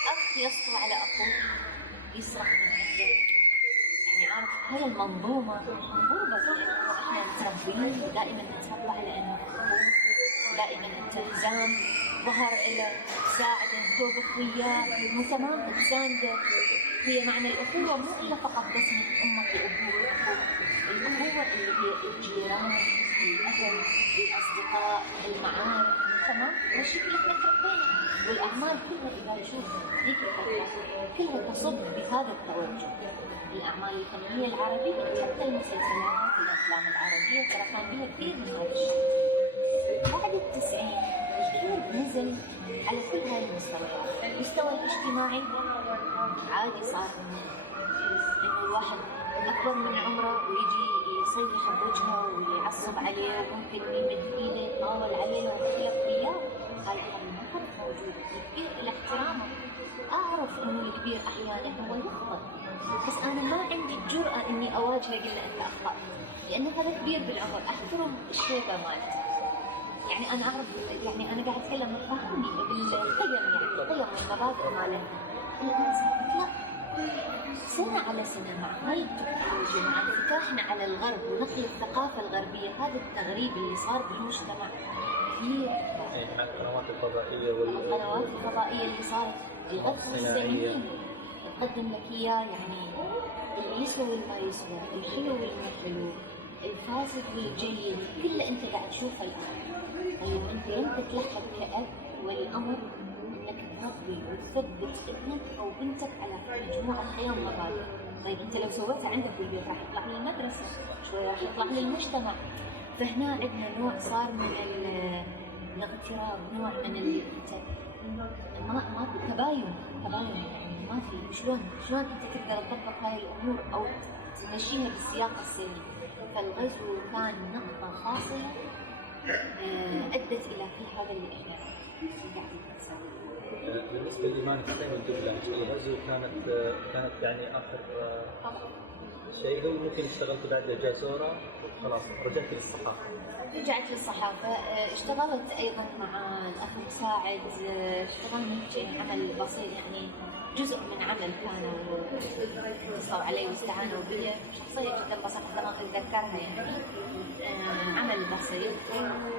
أخ يسطو على أخوه يسرق من عنده. يعني عارف هاي المنظومة منظومة إحنا متربيين ودائما نتربى على أنه دائما أنت التزام ظهر إلى تساعده توقف وياه تمام تسانده. هي معنى الأخوة مو إلا فقط بس من أمك وأبوك الأخوة اللي هي الجيران الأهل الأصدقاء المعارف تمام. هالشيء اللي احنا تربينا والأعمال كلها إذا تشوف ذيك الفترة كلها تصب بهذا التوجه. الأعمال الفنية العربية حتى المسلسلات والأفلام العربية ترى كان بها كثير من هذا الشيء. بعد التسعين الكل نزل على كل هاي المستويات. المستوى الاجتماعي عادي صار إنه الواحد أكبر من عمره ويجي يصيح بوجهه ويعصب عليه وممكن يمد إيده يتطاول عليه ويختلف وياه. هاي ما كانت موجودة. الكبير إلى احترامه، أعرف إنه الكبير أحيانا هو يخطئ بس أنا ما عندي الجرأة إني أواجهه أقول له أنت أخطأت، لأنه هذا كبير بالعمر. أحترم الشيبة مالته. يعني أنا أعرف يعني أنا قاعد أتكلم فهمني بالقيم يعني القيم والمبادئ مالتنا. الآن صارت لا سنة على سنة مع هاي التكنولوجيا، مع انفتاحنا على الغرب ونقل الثقافة الغربية، هذا التغريب اللي صار بالمجتمع كثير. مع القنوات الفضائية القنوات الفضائية اللي صارت الغرب والسينما تقدم لك إياه، يعني اللي يسوى والما يسوى، الحلو والما حلو، الفاسد والجيد، كله أنت قاعد تشوفه الآن. طيب أنت يمكن تلحق كأب والأمر إنك تربي وتثبت ابنك أو بنتك على مجموعة قيم مبادئ. طيب أنت لو سويتها عندك بالبيت راح يطلع للمدرسة، شوي راح يطلع للمجتمع. فهنا عندنا نوع صار من الاغتراب، نوع من ما في تباين يعني ما في. شلون انت تقدر تطبق هاي الامور او تمشيها بالسياق السلمي؟ فالغزو كان نقطة فاصلة ادت الى كل هذا اللي احنا قاعدين نسويه. بالنسبة لي ما نتكلم الدبلجة، الغزو كانت يعني اخر شيء. هو ممكن اشتغلت بعد جازورة خلاص رجعت للصحافة. رجعت للصحافة، اشتغلت أيضا مع الأخ مساعد، اشتغلنا في عمل بسيط، يعني جزء من عمل كانوا اتصلوا علي واستعانوا بي، شخصية جدا بسيطة ما أتذكرها يعني، عمل بسيط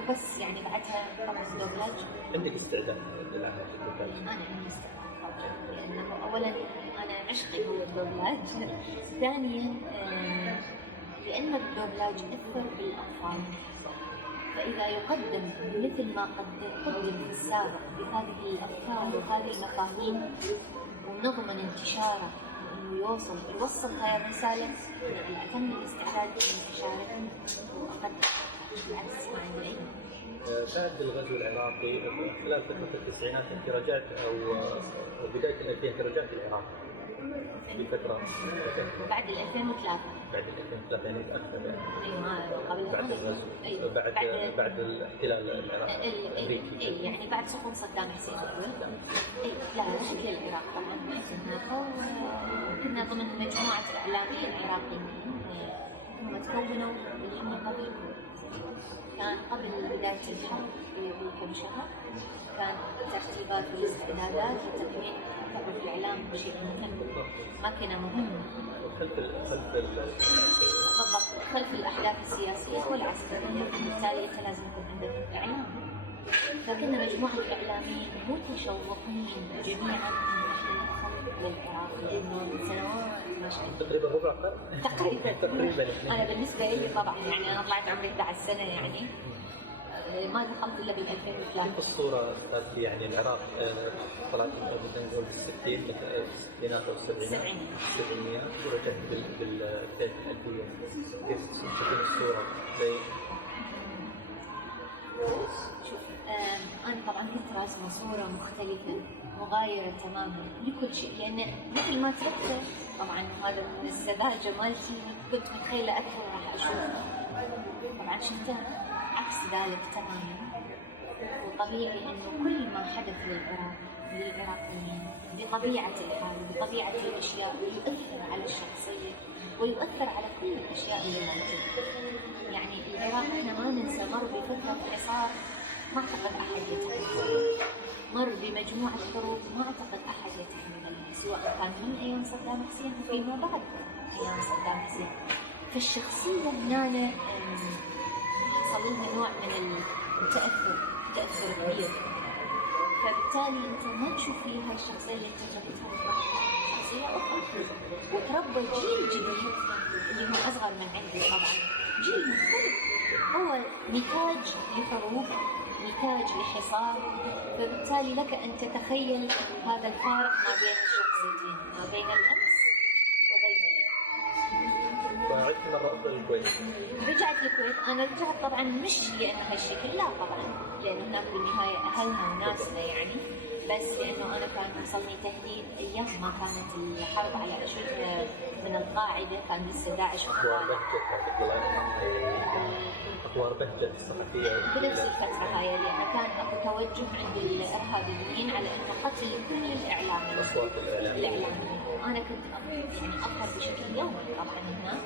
وبس. يعني بعدها طبعا دوبلاج. عندك استعداد للعمل في الدوبلاج؟ أنا عندي استعداد طبعا، لأنه أولا أنا عشقي هو الدوبلاج، ثانيا لأن الدوبلاج أثر بالأطفال. فإذا يقدم مثل ما قدم في السابق بهذه الأفكار وهذه المفاهيم ونضمن انتشاره وإنه يوصل هاي الرسالة، أتم الاستعداد للانتشار وأقدم بالعكس ما عندي أي. بعد الغزو العراقي خلال فترة التسعينات أنت رجعت أو بداية ال2000 رجعت العراق بفترة بعد 2003. بعد 2003 يعني متأخر يعني. ايوه قبل بعد الغزو. أيوة. بعد الاحتلال العراقي الأمريكي. اي يعني بعد سقوط صدام حسين. اي لا رحت للعراق طبعا، رحت هناك وكنا ضمن مجموعة الإعلاميين العراقيين هم تكونوا بالحمى قبل، كان قبل بداية الحرب بكم شهر، كان ترتيبات والاستعدادات لتكوين حرب الإعلام شيء مهم، ماكينة مهمة خلف الأحداث السياسية والعسكرية، بالتالي أنت لازم يكون عندك إعلام. فكنا مجموعة إعلاميين متشوقين جميعا أن نحن ندخل للعراق، لأنه من سنوات ما شئت تقريبا ربع قرن تقريبا. أنا بالنسبة لي طبعا يعني أنا طلعت عمري 11 سنة يعني ما دخلت إلا بال 2003. كيف الصورة صارت يعني العراق طلعت مثلا نقول بالستينات أو السبعينات ورجعت بالبداية الألفية، كيف تشوفين الصورة؟ شوف أنا طبعا كنت راسمة صورة مختلفة مغايرة تماما لكل شيء، لأن مثل ما تذكر طبعا هذا من السذاجة مالتي، كنت متخيلة أكثر راح أشوفها، طبعا شفتها عكس ذلك تماما. وطبيعي إنه كل ما حدث للعراقيين بطبيعة الحال بطبيعة الأشياء يؤثر على الشخصية ويؤثر على كل الأشياء اللي موجودة. يعني العراق احنا ما ننسى مر بفترة حصار ما أعتقد أحد يتحملها، مر بمجموعة حروب ما أعتقد أحد يتحملها، سواء كان من أيام صدام حسين أو فيما بعد أيام صدام حسين. فالشخصية هنا حصل لها نوع من التأثر كبير، فبالتالي أنت ما تشوف فيها هاي الشخصية اللي أنت جبتها شخصية أخرى، وتربى جيل جديد اللي هو أصغر من عندي طبعا، جيل مختلف، هو نتاج لحروب، نتاج لحصار، فبالتالي لك أن تتخيل هذا الفارق ما بين الشخصيتين، ما بين الأمس وبين اليوم. وعدت مرة الكويت. رجعت الكويت، أنا رجعت طبعا مش لأن هالشكل، لا طبعا لأن هناك بالنهاية أهلنا وناسنا يعني، بس لأنه أنا كان وصلني تهديد أيام ما كانت الحرب على أشد من القاعدة، كان لسه داعش أخبار بهجة الصحفية بنفس الفترة هاي، لأن كان أكو توجه عند الإرهابيين على أنه قتل كل الإعلاميين. أصوات الإعلاميين. أنا كنت يعني أظهر بشكل يومي طبعا هناك،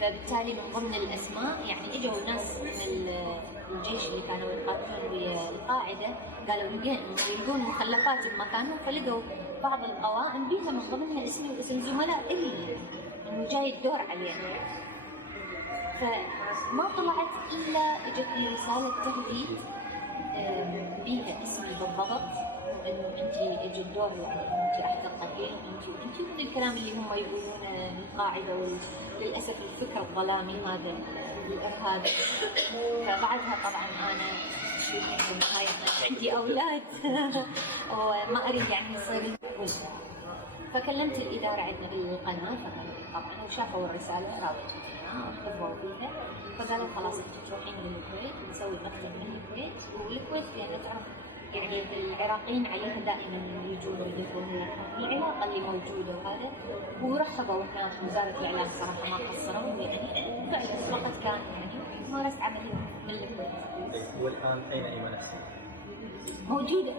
فبالتالي من ضمن الأسماء يعني إجوا ناس من الجيش اللي كانوا يقاتلون ويا القاعدة، قالوا يلقون مخلفات بمكانهم، فلقوا بعض القوائم بيها من ضمنها اسمي واسم زملاء إلي إنه جاي الدور علينا. فما طلعت إلا إجتني رسالة تهديد بيها اسمي بالضبط، إنه أنت إجى الدور يعني أنت أحد القتيل وأنت من الكلام اللي هم يقولونه القاعدة وللأسف الفكر الظلامي هذا الإرهاب. فبعدها طبعا أنا بالنهاية أنا عندي أولاد وما أريد يعني يصير وجه. فكلمت الإدارة عندنا بالقناة طبعا وشافوا الرسالة راوجوا فيها وحفظوا بيها، فقالوا خلاص أنتم تروحين للكويت ونسوي مكتب من الكويت. والكويت يعني تعرف يعني العراقيين عليها دائما يجون ويدفون العلاقة اللي موجودة وهذا، ورحبوا هناك وزارة الإعلام صراحة ما قصروا يعني فعلا وقت كان يعني مارست عملي من الكويت. والآن أين إيمان حسين؟ موجودة.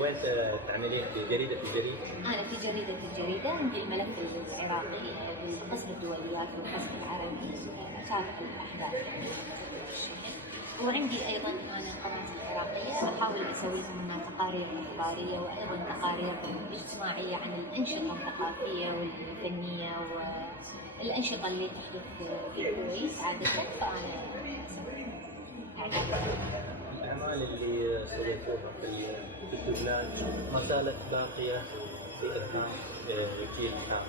وين تعملين في جريدة الجريدة؟ أنا في جريدة الجريدة عندي الملف العراقي بالقسم الدوليات والقسم العربي أشارك الأحداث وعندي أيضا أنا قناتي العراقية أحاول أسوي منها تقارير إخبارية وأيضا تقارير اجتماعية عن الأنشطة الثقافية والفنية والأنشطة اللي تحدث في الكويت عادة. فأنا الأعمال اللي سويتوها في البلاد ما زالت باقية في أذهان جيلنا.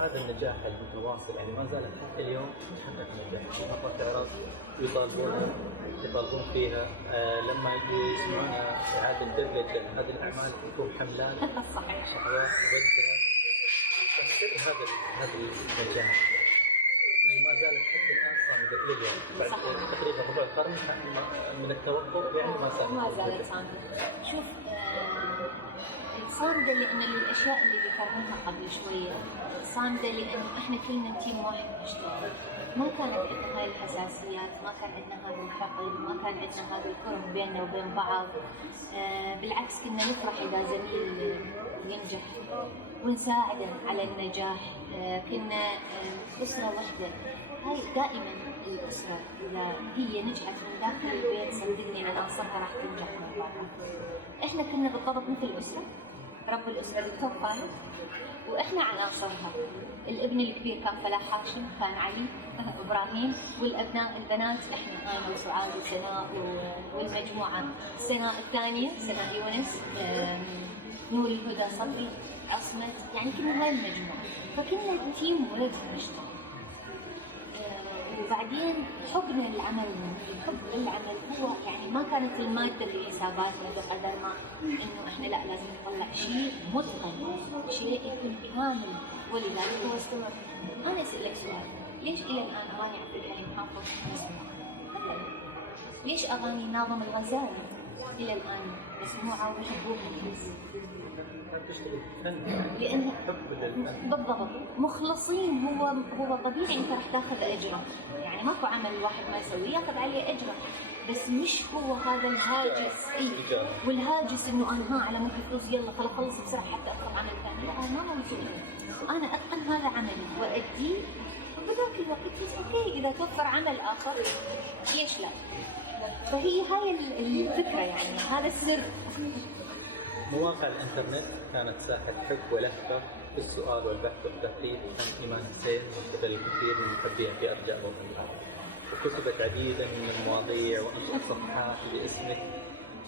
هذا النجاح المتواصل يعني ما زالت حتى اليوم تحقق نجاح. مرة تعرف يطالبون فيها لما يسمعون إعادة دبلجة هذه الأعمال تكون حملات شهوات وجهها. فسر هذا النجاح ما زالت حتى الآن صامدة إلى اليوم بعد تقريبا ربع قرن من التوقف يعني ما زالت صامدة. شوف صامدة لأن الأشياء اللي ذكرناها قبل شوية صامدة لأن إحنا كلنا تيم واحد نشتغل. ما كانت عندنا هاي الحساسيات، ما كان عندنا هذا الحقد، ما كان عندنا هذا الكره بيننا وبين بعض. بالعكس كنا نفرح إذا زميل ينجح ونساعده على النجاح. كنا أسرة واحدة. هاي دائما الأسرة إذا هي نجحت من داخل البيت صدقني عناصرها راح تنجح من برا. إحنا كنا بالضبط مثل الأسرة. رب الأسرة دكتور خالد وإحنا عناصرها. الابن الكبير كان فلاح هاشم، كان علي، إبراهيم، والأبناء البنات إحنا أنا وسعاد وسناء والمجموعة. سناء الثانية سناء يونس، نور الهدى صبري، عصمت، يعني كنا هاي المجموعة. فكنا تيم ولد نشتغل. وبعدين حبنا للعمل، الحب للعمل هو يعني ما كانت المادة في حساباتنا بقدر ما إنه إحنا لا لازم نطلع شيء متقن، شيء يكون كامل. ولذلك هو استمر. أنا أسألك سؤال، ليش إلى الآن أغاني عبد الحليم حافظ مسموعة؟ ليش أغاني ناظم الغزالي إلى الآن مسموعة ومحبوبة الناس؟ لأن بالضبط مخلصين. هو طبيعي أنت راح تاخذ أجره، يعني ماكو عمل الواحد ما يسويه ياخذ عليه أجره، بس مش هو هذا الهاجس. والهاجس إنه أنا على ممكن فلوس يلا خلص بسرعة حتى أدخل عمل ثاني. لا ما موجود. أنا أتقن هذا عملي وأديه وبذاك الوقت أوكي إذا توفر عمل آخر ليش لا. فهي هاي الفكرة يعني هذا السر. مواقع الإنترنت كانت ساحة حب ولهفة في السؤال والبحث والتحقيق عن إيمان حسين من قبل الكثير من المحبين في أرجاء وطنها، وكتبت عديدا من المواضيع وأنشئت صفحات باسمك.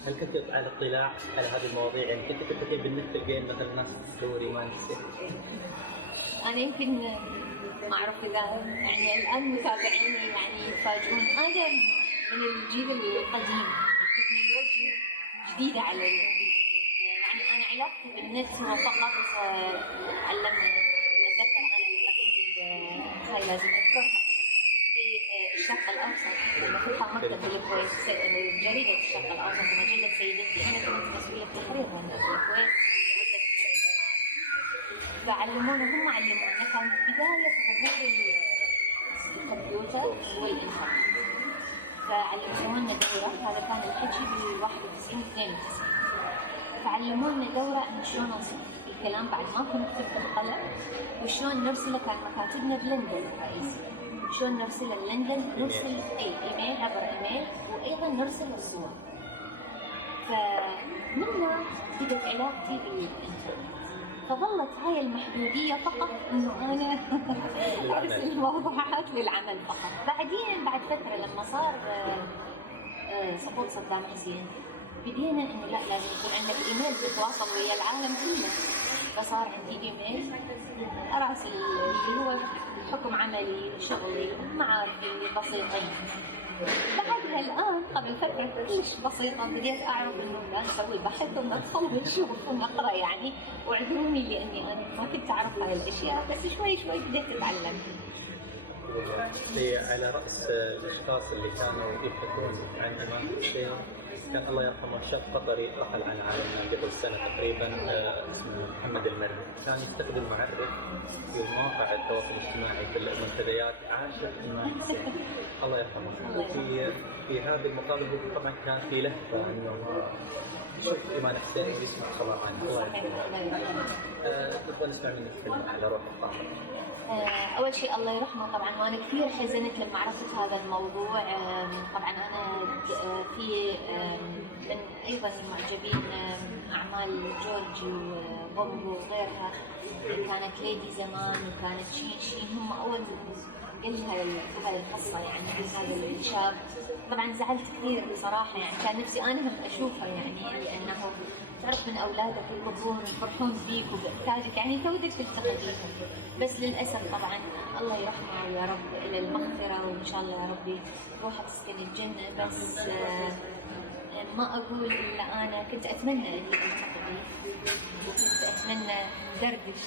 هل كنت على اطلاع على هذه المواضيع؟ يعني كنت تكتبين بالنت الجيم مثلا الناس تدور إيمان حسين؟ أنا يمكن ما أعرف إذا يعني الآن متابعيني يعني يتفاجئون. أنا من الجيل القديم، التكنولوجيا جديدة علي. يعني أنا علاقتي بالنت هو فقط علمنا أتذكر أنا لما كنت هاي لازم أذكرها في الشرق الأوسط لما فتح مكتب بالكويت جريدة الشرق الأوسط ومجلة سيدتي. أنا كنت مسؤولة تحريرها في الكويت مدة 9 سنوات. فعلمونا هم علمونا كان بداية ظهور الكمبيوتر والإنترنت. فعلمونا دورة، هذا كان الحكي بال91-92. فعلمونا دورة عن شلون نصل الكلام بعد ما كنا نكتب بالقلم وشلون نرسله. كان مكاتبنا بلندن الرئيسي، شلون نرسله لندن، نرسل إيميل عبر إيميل وأيضا نرسل الصور. فمنها بدت علاقتي بالإنترنت. فظلت هاي المحدودية فقط إنه أنا أرسل موضوعات للعمل فقط. بعدين بعد فترة لما صار سقوط صدام حسين بدينا إنه لا، لازم يكون عندك إيميل تتواصل ويا العالم كله. فصار عندي إيميل أراسل اللي هو حكم عملي، شغلي، معارفي بسيطين. بعدها الآن قبل فترة كلش بسيطة بديت أعرف إنه لا نسوي بحث وندخل ونشوف ونقرأ يعني، وعذروني لأني أنا ما كنت أعرف هاي الأشياء، بس شوي شوي بديت أتعلم. على رأس الأشخاص اللي كانوا يبحثون عن أماكن حسين، كان الله يرحمه شاب قطري رحل عن عالمنا قبل سنة تقريبا، اسمه محمد المري. كان يستخدم معرف في مواقع التواصل الاجتماعي في المنتديات، عاشق إمام حسين الله يرحمه. في هذه المقابلة طبعا كان في لهفة إنه شوف إيمان حسين ويسمع خبر عنه الله يرحمه. تفضل نسمع منك كلمة على روح الطاهر. أول شيء الله يرحمه طبعا، وأنا كثير حزنت لما عرفت هذا الموضوع. طبعا أنا في من أيضا المعجبين أعمال جورجي وبومبو وغيرها، كانت ليدي زمان وكانت شين هم أول قال هاي القصة يعني هذا الشاب. طبعا زعلت كثير بصراحة يعني، كان نفسي أنا هم أشوفها يعني، لأنه تعرف من أولادك يكبرون ويفرحون بيك وبإنتاجك يعني تودك تلتقي بيهم. بس للأسف طبعا الله يرحمه ويا رب إلى المغفرة، وإن شاء الله يا ربي روحه تسكن الجنة. بس ما أقول إلا أنا كنت أتمنى أني ألتقي بيه، وكنت أتمنى ندردش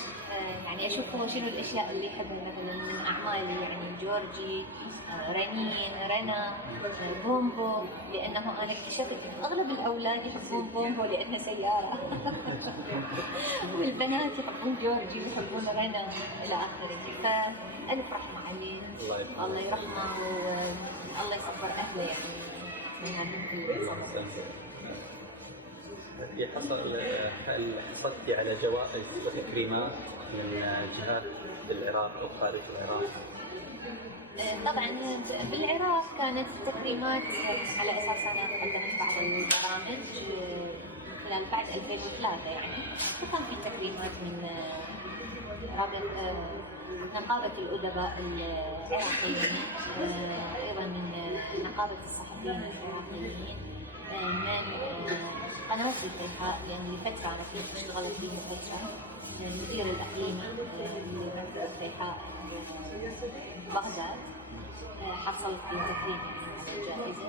يعني أشوف هو شنو الأشياء اللي يحبها مثلا من أعمالي يعني جورجي، رنين، رنا، بومبو، لأنه أنا اكتشفت أغلب الأولاد يحبون بومبو لأنها سيارة والبنات يحبون جورجي ويحبون رنا إلى آخره. فألف رحمة عليه، الله يرحمه والله يصبر أهله يعني. هل حصلتي على جوائز وتكريمات من جهات بالعراق أو خارج العراق؟ طبعا بالعراق كانت التكريمات على أساس أنا قدمت بعض البرامج خلال بعد 2003 يعني، وكان في تكريمات من نقابة الأدباء العراقيين، أيضا من نقابة الصحفيين العراقيين، من قناة الفيحاء، لأن لفترة أنا كنت اشتغلت فيه فترة المدير الإقليمي لمنطقة الفيحاء بغداد. حصلت في تكريم الجائزة،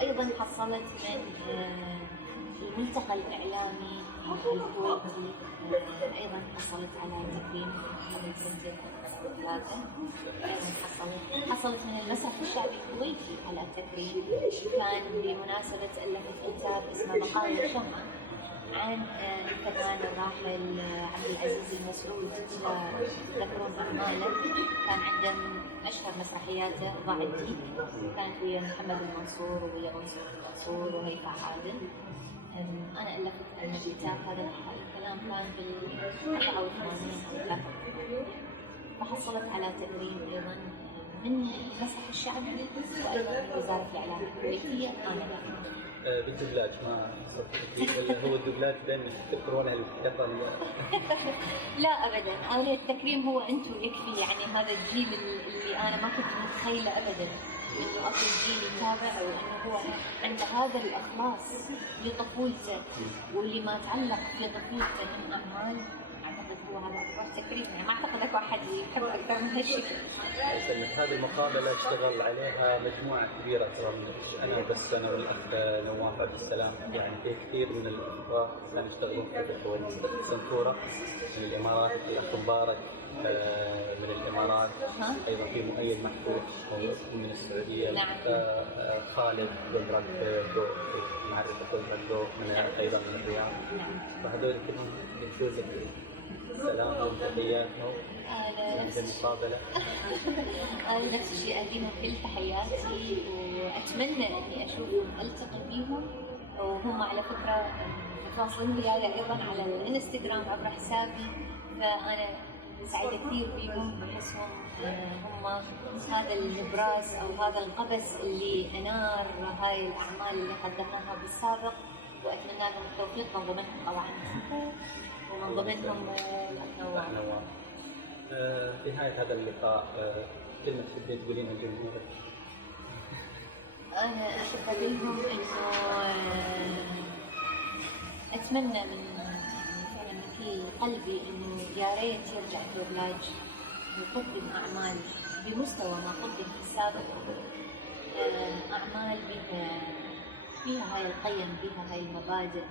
أيضا حصلت من الملتقى الإعلامي الكويتي، أيضا حصلت على تكريم قبل سنتين 3. أيضا حصلت من المسرح الشعبي الكويتي على تكريم، كان بمناسبة ألفت كتاب اسمه بقايا الشمعة عن الفنان الراحل عبد العزيز المسعود، تذكرون أعماله، كان عنده من أشهر مسرحياته ضاع الدين، كانت ويا محمد المنصور ويا منصور المنصور وهيفاء عادل. أنا ألفت عن الكتاب هذا، الكلام كان بال 84 أو 83، فحصلت على تكريم أيضا من المسرح الشعبي وأيضا من وزارة الإعلام الكويتية. أنا بالدبلاج ما ولا هو الدبلاج دائما تذكرونه الكتابة؟ لا أبدا، أنا التكريم هو أنتم يكفي يعني، هذا الجيل اللي أنا ما كنت متخيلة أبدا إنه أصل جيل يتابع، وإنه هو عنده هذا الإخلاص لطفولته واللي ما تعلق في طفولته من أعمال. أعتقد هو هذا أكبر تكريم يعني، ما أعتقد أكو أحد يحب أكثر من هالشكل. هذه المقابلة اشتغل عليها مجموعة كبيرة، ترى مش أنا بس، أنا والأخ نواف عبد السلام، يعني في كثير من الأخوة كانوا يشتغلون في الكويت. سنتورة من الإمارات، الأخ مبارك من الإمارات، أيضا في مؤيد محفوظ من السعودية، نعم. خالد بن معرفة بن من أيضا من الرياض، فهذول كلهم ينشون لك سلام وتحياتهم من المقابلة. أنا نفس الشيء أهديهم كل تحياتي، وأتمنى إني أشوفهم ألتقي بيهم، وهم على فكرة متواصلين وياي أيضا على الانستغرام عبر حسابي، فأنا سعيدة كثير بيهم، بحسهم هم هذا النبراس أو هذا القبس اللي أنار هاي الأعمال اللي قدمناها بالسابق، وأتمنى لهم التوفيق من ضمنهم طبعا ومن ضمنهم نوار. في نهاية هذا اللقاء كلمة تحبين تقولين لجمهورك؟ أنا أحب أقول لهم إنه أتمنى فعلا من كل قلبي إنه يا ريت يرجع الدبلاج ويقدم أعمال بمستوى ما قدم في السابق، أعمال فيها هاي القيم، فيها هاي المبادئ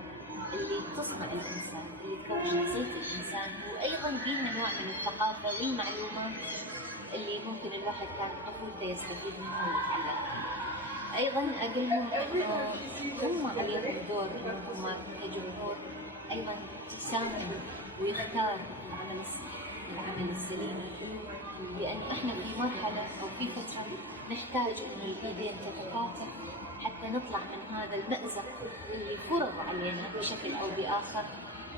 اللي تصنع الإنسان، اللي تكون شخصية الإنسان، وأيضا فيها نوع من الثقافة والمعلومات اللي ممكن الواحد كان طفولته يستفيد منها ويتعلمها. أيضا أقول لهم إنه هم عليهم دور إنه هم كجمهور أيضا يساهم ويختار العمل السليم، لأن إحنا في مرحلة أو في فترة نحتاج إنه الإيدين تتقاطع حتى نطلع من هذا المأزق اللي فرض علينا بشكل أو بآخر،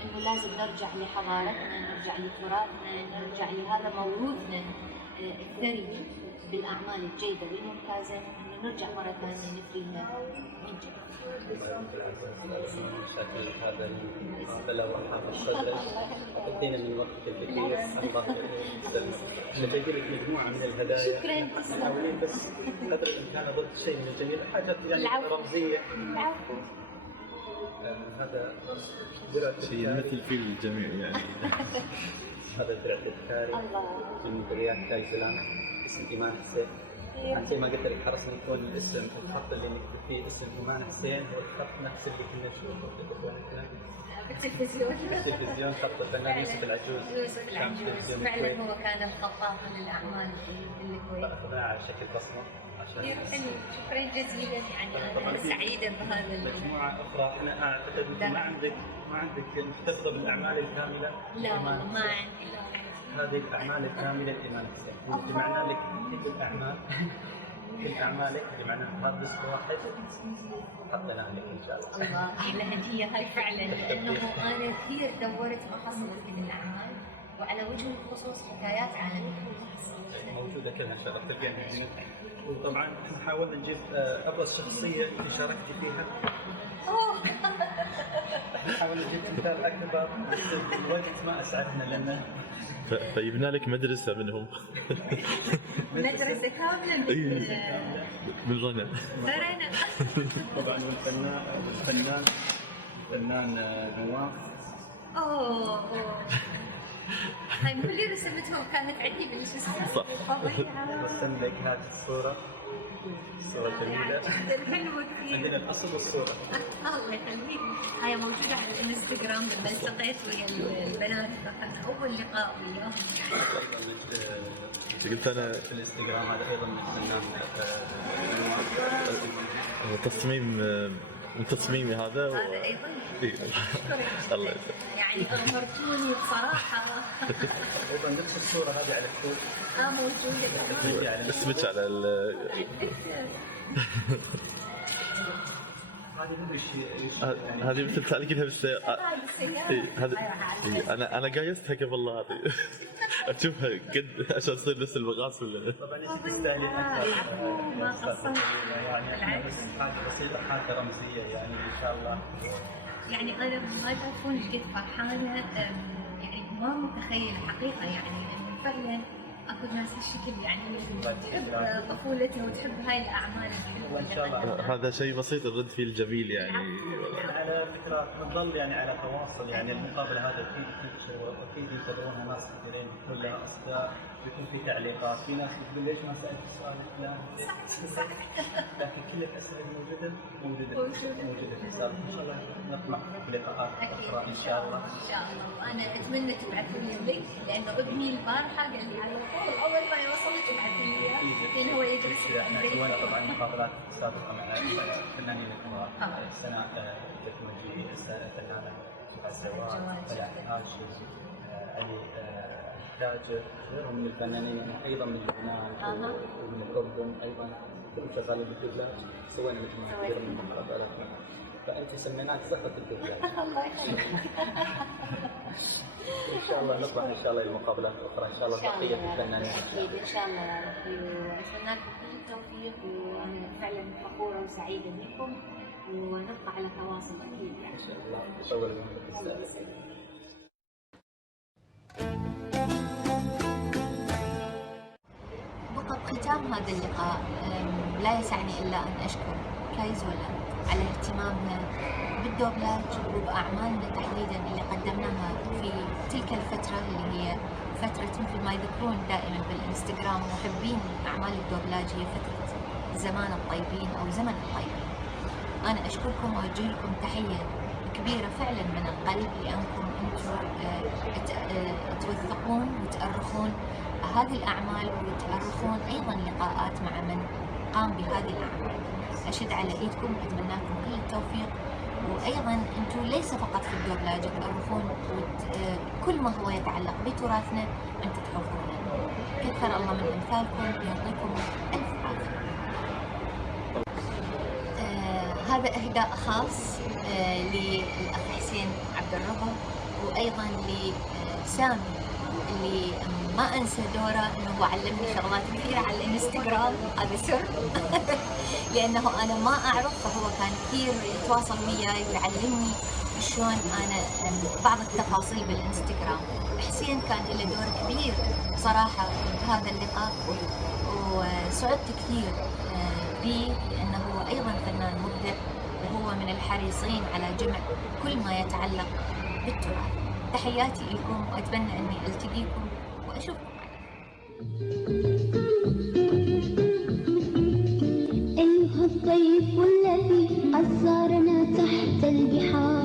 إنه لازم نرجع لحضارتنا، نرجع لتراثنا، نرجع لهذا موروثنا الثري بالأعمال الجيدة والممتازة، إنه نرجع مرة ثانية نفريها من جديد. شكل هذا المقابلة وهذا الصدر أعطينا من وقتك الكثير، الله يسلمك. نبي لك مجموعة من الهدايا. شكرا تسلم. حاولين بس قدر الإمكان ضد شيء من الجميل، حاجات يعني رمزية. العفو. هذا درع شيء مثل في الجميع يعني. هذا درع تذكاري من منتديات كاي سلام، اسم إيمان حسين. زي ما قلت لك حرصنا يكون الاسم الخط اللي نكتب فيه اسم إيمان حسين هو الخط نفس اللي كنا نشوفه بالتلفزيون، خط الفنان يوسف العجوز. فعلا هو كان الخطاط من الأعمال اللي كويس. أخذناه على شكل بصمة. شكرا جزيلا، يعني أنا سعيدة بهذا مجموعة أخرى. أنا أعتقد ما عندك محتفظة بالأعمال الكاملة. لا والله ما عندي. هذه الأعمال الكاملة لإيمان حسين، جمعنا لك كل الأعمال، كل أعمالك جمعناها في هذا واحد حطيناها لك إن شاء الله. الله الهدية هاي فعلا، لأنه أنا كثير دورت ما حصلت من الأعمال، وعلى وجه الخصوص حكايات عالمية موجودة كلها إن شاء الله تلقينها. وطبعا احنا حاولنا نجيب أبرز شخصية اللي شاركتي فيها. نحاول نجيب أمثال أكبر، بس الوقت ما أسعفنا لنا. فجبنا لك مدرسة منهم. مدرسة كاملة من رنا. طبعا الفنان نواف. هاي مو اللي رسمتهم، كانت عندي بالجسم. صح. رسم لك هذه الصورة جميلة. حلوة كثير. عندنا الأصل والصورة. الله يخليك. هاي موجودة على الانستغرام لما التقيت ويا البنات، أخذنا أول لقاء وياهم. قلت أنا في الانستغرام هذا أيضا من فنان من تصميمي هذا هذا أيضا. الله يسلمك. يعني أغمرتوني بصراحة. أيضا نفس الصورة هذه على السوق. موجودة. اسمك على هذه مثل تعليقينها بالسيارة. أنا قايستها قبل لا هذه. أشوفها قد عشان تصير نفس المقاس ولا. طبعا انت تستاهلين اكثر. يعني حاجه بسيطه، حاجه رمزيه يعني ان شاء الله. يعني انا ما تعرفون قد فرحانه، يعني ما متخيله حقيقه، يعني انه فعلا اكو ناس هالشكل يعني تحب طفولتها وتحب هاي الاعمال الحلوه ان شاء الله. هذا شيء بسيط الرد فيه الجميل يعني. على فكره نظل يعني على تواصل، يعني المقابله هذا اكيد اكيد يتابعونها ناس كثيرين، كلها اصداء، بيكون في تعليقات، في ناس بتقول ليش ما سالت السؤال الفلاني. صح. لكن كل الاسئله موجوده في الحساب. ان شاء الله نطمح في لقاءات اخرى ان شاء الله. ان شاء الله، وانا اتمنى تبعثوا لي اللينك، لانه ابني البارحه قال لي على طول اول ما يوصل تبعثوا لي اياه، لانه هو يدرس في امريكا. طبعا مقابلات سابقه مع فنانين الكبار، سناء بتمجيد، فنانه الزواج، طلعت هاشم، علي تاجر، غيرهم من الفنانين ايضا من لبنان ومن الاردن ايضا، كلهم شغالين بالدبلاج. سوينا مجموعه كبيره من المقابلات معهم، فانت سميناك زهره الدبلاج. الله يخليك. ان شاء الله نطلع ان شاء الله لمقابلات اخرى ان شاء الله بقيه الفنانين. اكيد ان شاء الله يا ربي، واتمنى لكم كل التوفيق، وانا فعلا فخوره وسعيده بكم، ونبقى على تواصل أكيد يعني. إن شاء الله تطور المملكة. فقط ختام هذا اللقاء لا يسعني إلا أن أشكر كايزولا على اهتمامها بالدوبلاج وبأعمالنا تحديدا اللي قدمناها في تلك الفترة اللي هي فترة مثل ما يذكرون دائما بالانستغرام محبين أعمال الدوبلاج هي فترة زمان الطيبين أو زمن الطيبين. أنا أشكركم وأوجه لكم تحية كبيرة فعلا من القلب لأنكم أنتم توثقون وتأرخون هذه الأعمال وتأرخون أيضا لقاءات مع من قام بهذه الأعمال. أشد على إيدكم وأتمنى لكم كل التوفيق. وأيضا أنتم ليس فقط في الدوبلاج تأرخون كل ما هو يتعلق بتراثنا أنتم تحفظونه. كثر الله من أمثالكم يعطيكم ألف عافية. هذا إهداء خاص للأخ حسين عبد الرضا وأيضا لسامي اللي ما أنسى دوره إنه هو علمني شغلات كثيرة على الانستغرام. هذا سر لأنه أنا ما أعرف فهو كان كثير يتواصل وياي ويعلمني شلون أنا بعض التفاصيل بالانستغرام. حسين كان له دور كبير صراحة بهذا اللقاء وسعدت كثير به لأنه هو أيضا فنان مبدع وهو من الحريصين على جمع كل ما يتعلق بالتراث. تحياتي لكم وأتمنى أني ألتقيكم وأشوفكم. أيها الضيف الذي أزارنا تحت البحار